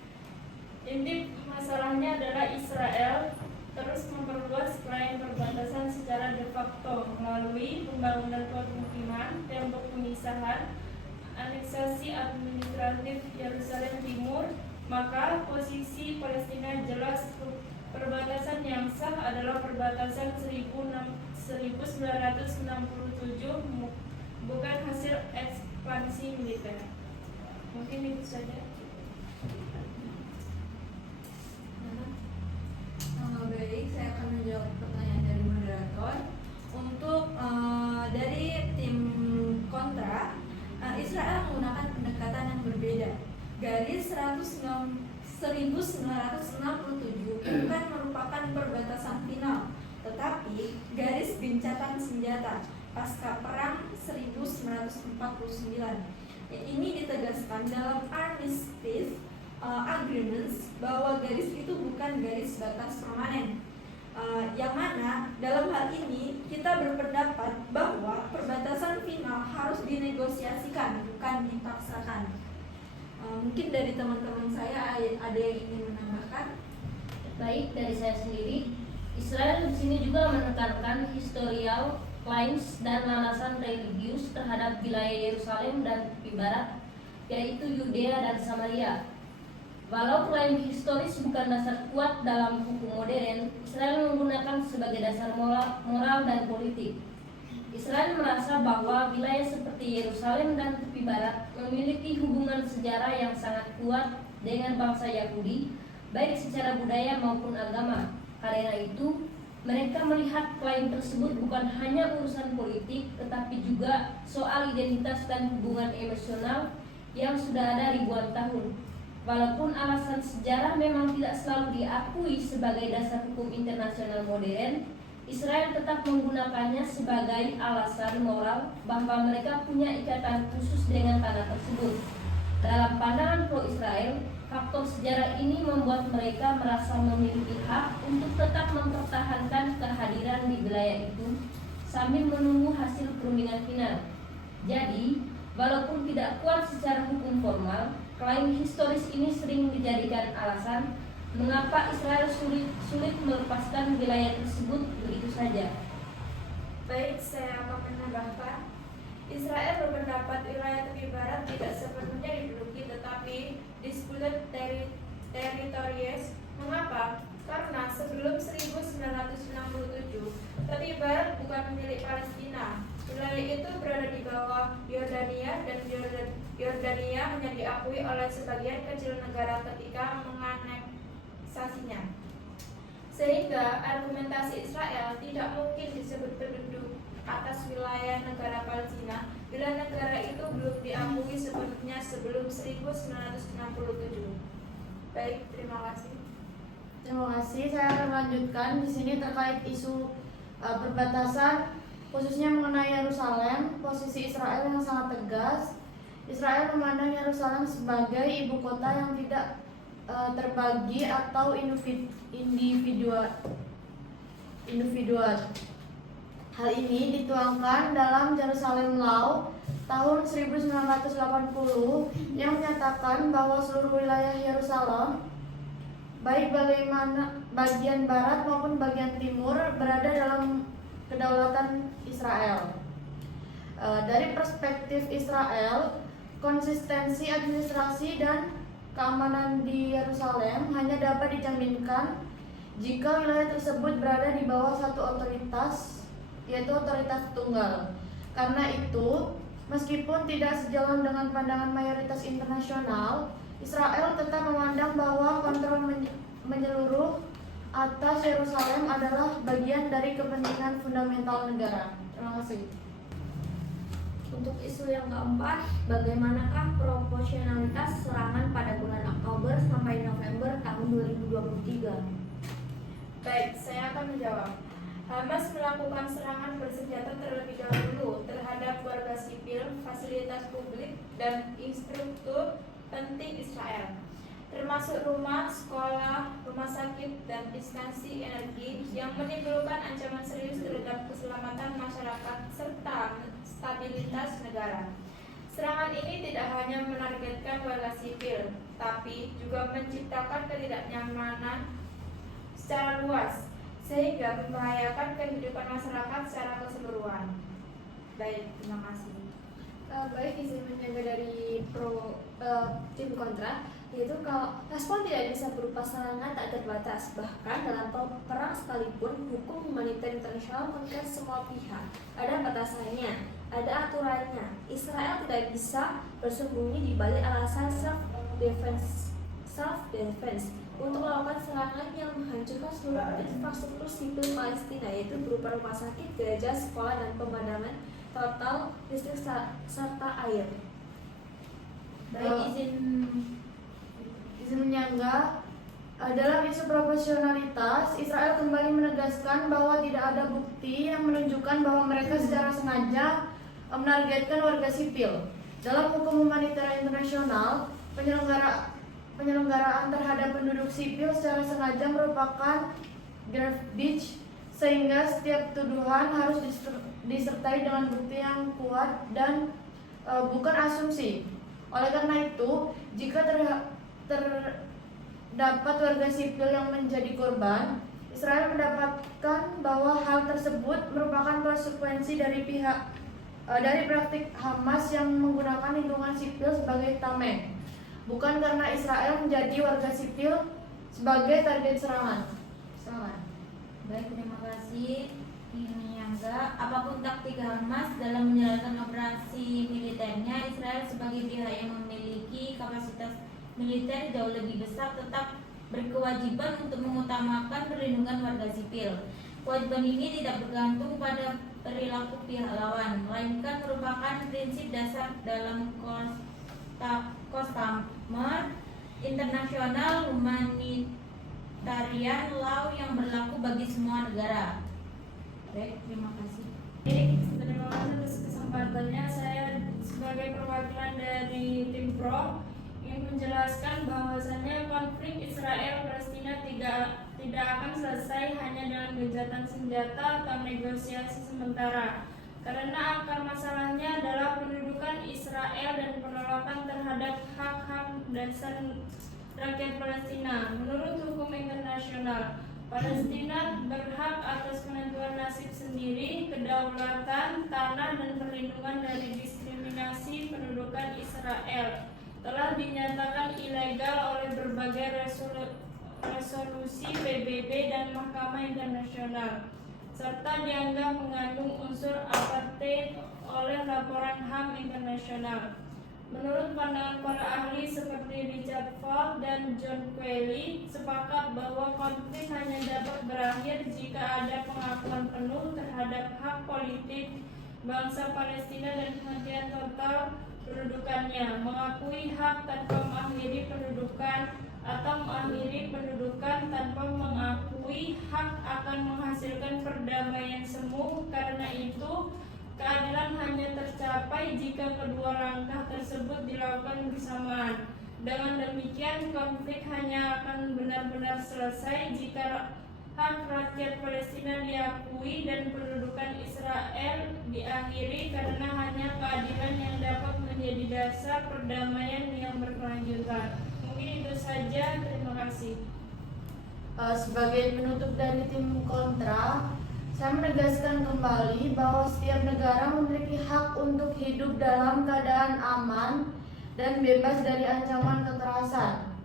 inti masalahnya adalah Israel terus memperluas klaim perbatasan secara de facto melalui pembangunan pemukiman, tembok pemisahan, aneksasi administratif Yerusalem Timur. Maka posisi Palestina jelas perbatasan yang sah adalah perbatasan 1967, bukan hasil ekspansi militer. Mungkin itu saja. Baik, saya akan menjawab pertanyaan dari moderator. Untuk dari tim kontra, Israel menggunakan pendekatan yang berbeda. Garis 1967 bukan merupakan perbatasan final, tetapi garis gencatan senjata pasca perang 1949. Ini ditegaskan dalam Armistice Agreements bahwa garis itu bukan garis batas permanen. Yang mana dalam hal ini kita berpendapat bahwa perbatasan final harus dinegosiasikan, bukan dipaksakan. Mungkin dari teman-teman saya ada yang ingin menambahkan? Baik, dari saya sendiri, Israel di sini juga menekankan historical claims dan landasan religius terhadap wilayah Yerusalem dan tepi barat, yaitu Yudea dan Samaria. Walau klaim historis bukan dasar kuat dalam hukum modern, Israel menggunakan sebagai dasar moral dan politik. Israel merasa bahwa wilayah seperti Yerusalem dan tepi barat memiliki hubungan sejarah yang sangat kuat dengan bangsa Yahudi, baik secara budaya maupun agama. Karena itu, mereka melihat klaim tersebut bukan hanya urusan politik, tetapi juga soal identitas dan hubungan emosional yang sudah ada ribuan tahun. Walaupun alasan sejarah memang tidak selalu diakui sebagai dasar hukum internasional modern, Israel tetap menggunakannya sebagai alasan moral bahwa mereka punya ikatan khusus dengan tanah tersebut. Dalam pandangan pro-Israel, faktor sejarah ini membuat mereka merasa memiliki hak untuk tetap mempertahankan kehadiran di wilayah itu sambil menunggu hasil perundingan final. Jadi, walaupun tidak kuat secara hukum formal, klaim historis ini sering dijadikan alasan mengapa Israel sulit melepaskan wilayah tersebut begitu saja. Baik, saya akan menambahkan. Israel berpendapat wilayah tepi barat tidak sepenuhnya diduduki tetapi disputed territories. Mengapa? Karena sebelum 1967, tepi barat bukan milik Palestina. Wilayah itu berada di bawah Yordania dan Yordania hanya diakui oleh sebagian kecil negara ketika menganeksasinya. Sehingga argumentasi Israel tidak mungkin disebut penduduk atas wilayah negara Palestina bila negara itu belum diakui sepenuhnya sebelum 1967. Baik, terima kasih. Terima kasih. Saya akan melanjutkan di sini terkait isu perbatasan, khususnya mengenai Yerusalem. Posisi Israel yang sangat tegas. Israel memandang Yerusalem sebagai ibu kota yang tidak terbagi atau individual. Hal ini dituangkan dalam Jerusalem Law tahun 1980 yang menyatakan bahwa seluruh wilayah Yerusalem, baik bagaimana bagian barat maupun bagian timur, berada dalam kedaulatan Israel. Dari perspektif Israel, konsistensi administrasi dan keamanan di Yerusalem hanya dapat dijaminkan jika wilayah tersebut berada di bawah satu otoritas, yaitu otoritas tunggal. Karena itu, meskipun tidak sejalan dengan pandangan mayoritas internasional, Israel tetap memandang bahwa kontrol menyeluruh atas Yerusalem adalah bagian dari kepentingan fundamental negara. Terima kasih. Untuk isu yang keempat, bagaimanakah proporsionalitas serangan pada bulan Oktober sampai November tahun 2023? Baik, saya akan menjawab. Hamas melakukan serangan bersenjata terlebih dahulu terhadap warga sipil, fasilitas publik, dan infrastruktur penting Israel. termasuk rumah, sekolah, rumah sakit, dan instansi energi yang menimbulkan ancaman serius terhadap keselamatan masyarakat serta stabilitas negara. Serangan ini tidak hanya menargetkan warga sipil, tapi juga menciptakan ketidaknyamanan secara luas, sehingga membahayakan kehidupan masyarakat secara keseluruhan. Baik, terima kasih. Baik, izin menyangga dari tim kontra, yaitu kalau respon tidak bisa berupa serangan tak terbatas, bahkan dalam perang sekalipun hukum humaniter internasional mengikat semua pihak. Ada batasannya, ada aturannya. Israel tidak bisa bersembunyi di balik alasan self-defense untuk melakukan serangan yang menghancurkan seluruh infrastruktur sipil Palestina, yaitu berupa rumah sakit, gereja, sekolah, dan pemadaman total listrik serta air. Baik, Izin menyangga, dalam isu proporsionalitas, Israel kembali menegaskan bahwa tidak ada bukti yang menunjukkan bahwa mereka secara sengaja menargetkan warga sipil. Dalam hukum humaniter internasional, penyelenggaraan terhadap penduduk sipil secara sengaja merupakan grave breach, sehingga setiap tuduhan harus disertai dengan bukti yang kuat dan bukan asumsi. Oleh karena itu, jika terdapat warga sipil yang menjadi korban, Israel mendapatkan bahwa hal tersebut merupakan konsekuensi dari praktik Hamas yang menggunakan lingkungan sipil sebagai tameng, bukan karena Israel menjadi warga sipil sebagai target serangan. Baik, terima kasih. Ini Yangga, apapun taktik Hamas dalam menjalankan operasi militernya, Israel sebagai pihak yang memiliki kapasitas militer jauh lebih besar tetap berkewajiban untuk mengutamakan perlindungan warga sipil. Kewajiban ini tidak bergantung pada perilaku pihak lawan, melainkan merupakan prinsip dasar dalam Kostamer internasional humanitarian law yang berlaku bagi semua negara. Baik, terima kasih. Terima kasih atas kesempatannya. Saya sebagai perwakilan dari tim Pro ingin menjelaskan bahwasannya konflik Israel-Palestina tidak akan selesai hanya dengan gencatan senjata atau negosiasi sementara, karena akar masalahnya adalah pendudukan Israel dan penolakan terhadap hak-hak dasar rakyat Palestina. Menurut hukum internasional, Palestina berhak atas penentuan nasib sendiri, kedaulatan tanah, dan perlindungan dari diskriminasi pendudukan Israel. Telah dinyatakan ilegal oleh berbagai resolusi PBB dan Mahkamah Internasional, serta dianggap mengandung unsur apartheid oleh laporan HAM internasional. Menurut pandangan para ahli seperti Richard Falk dan John Quayle, sepakat bahwa konflik hanya dapat berakhir jika ada pengakuan penuh terhadap hak politik bangsa Palestina dan penghentian total pendudukannya, mengakui hak tanpa mengakhiri pendudukan, atau mengakhiri pendudukan tanpa mengakui hak akan menghasilkan perdamaian semu. Karena itu, keadilan hanya tercapai jika kedua langkah tersebut dilakukan bersamaan. Dengan demikian, konflik hanya akan benar-benar selesai jika hak rakyat Palestina diakui dan pendudukan Israel diakhiri, karena hanya keadilan yang dapat menjadi dasar perdamaian yang berkelanjutan. Mungkin itu saja, terima kasih. Sebagai penutup dari tim kontra, saya menegaskan kembali bahwa setiap negara memiliki hak untuk hidup dalam keadaan aman dan bebas dari ancaman kekerasan.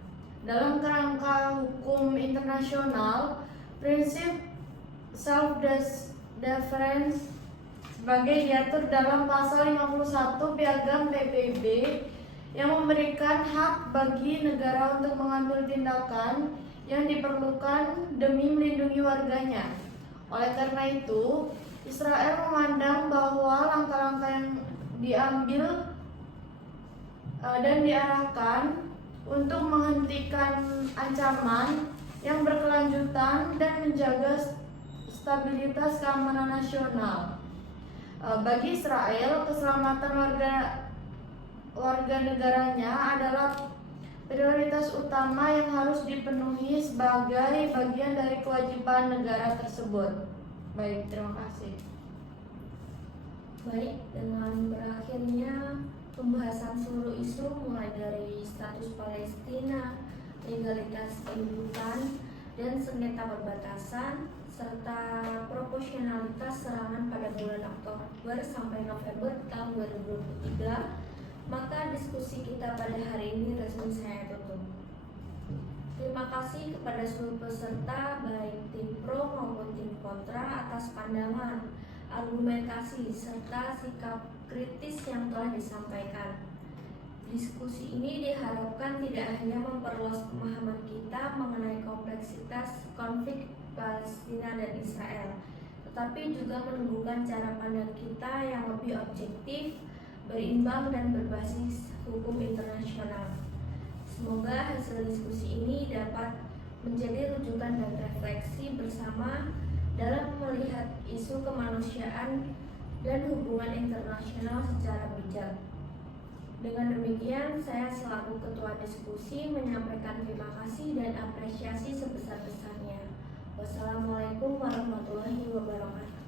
Dalam kerangka hukum internasional, prinsip self-defense sebagai diatur dalam pasal 51 Piagam PBB yang memberikan hak bagi negara untuk mengambil tindakan yang diperlukan demi melindungi warganya. Oleh karena itu, Israel memandang bahwa langkah-langkah yang diambil dan diarahkan untuk menghentikan ancaman yang berkelanjutan dan menjaga stabilitas keamanan nasional. Bagi Israel, keselamatan warga negaranya adalah prioritas utama yang harus dipenuhi sebagai bagian dari kewajiban negara tersebut. Baik, terima kasih. Baik, dengan berakhirnya pembahasan seluruh isu mulai dari status Palestina, legalitas kehidupan, dan sengketa perbatasan, serta proporsionalitas serangan pada bulan Oktober sampai November tahun 2023, maka diskusi kita pada hari ini resmi saya tutup. Terima kasih kepada seluruh peserta, baik tim pro maupun tim kontra, atas pandangan, argumentasi, serta sikap kritis yang telah disampaikan. Diskusi ini diharapkan tidak hanya memperluas pemahaman kita mengenai kompleksitas konflik Palestina dan Israel, tetapi juga menumbuhkan cara pandang kita yang lebih objektif, berimbang, dan berbasis hukum internasional. Semoga hasil diskusi ini dapat menjadi rujukan dan refleksi bersama dalam melihat isu kemanusiaan dan hubungan internasional secara bijak. Dengan demikian, saya selaku ketua diskusi menyampaikan terima kasih dan apresiasi sebesar-besarnya. Wassalamualaikum warahmatullahi wabarakatuh.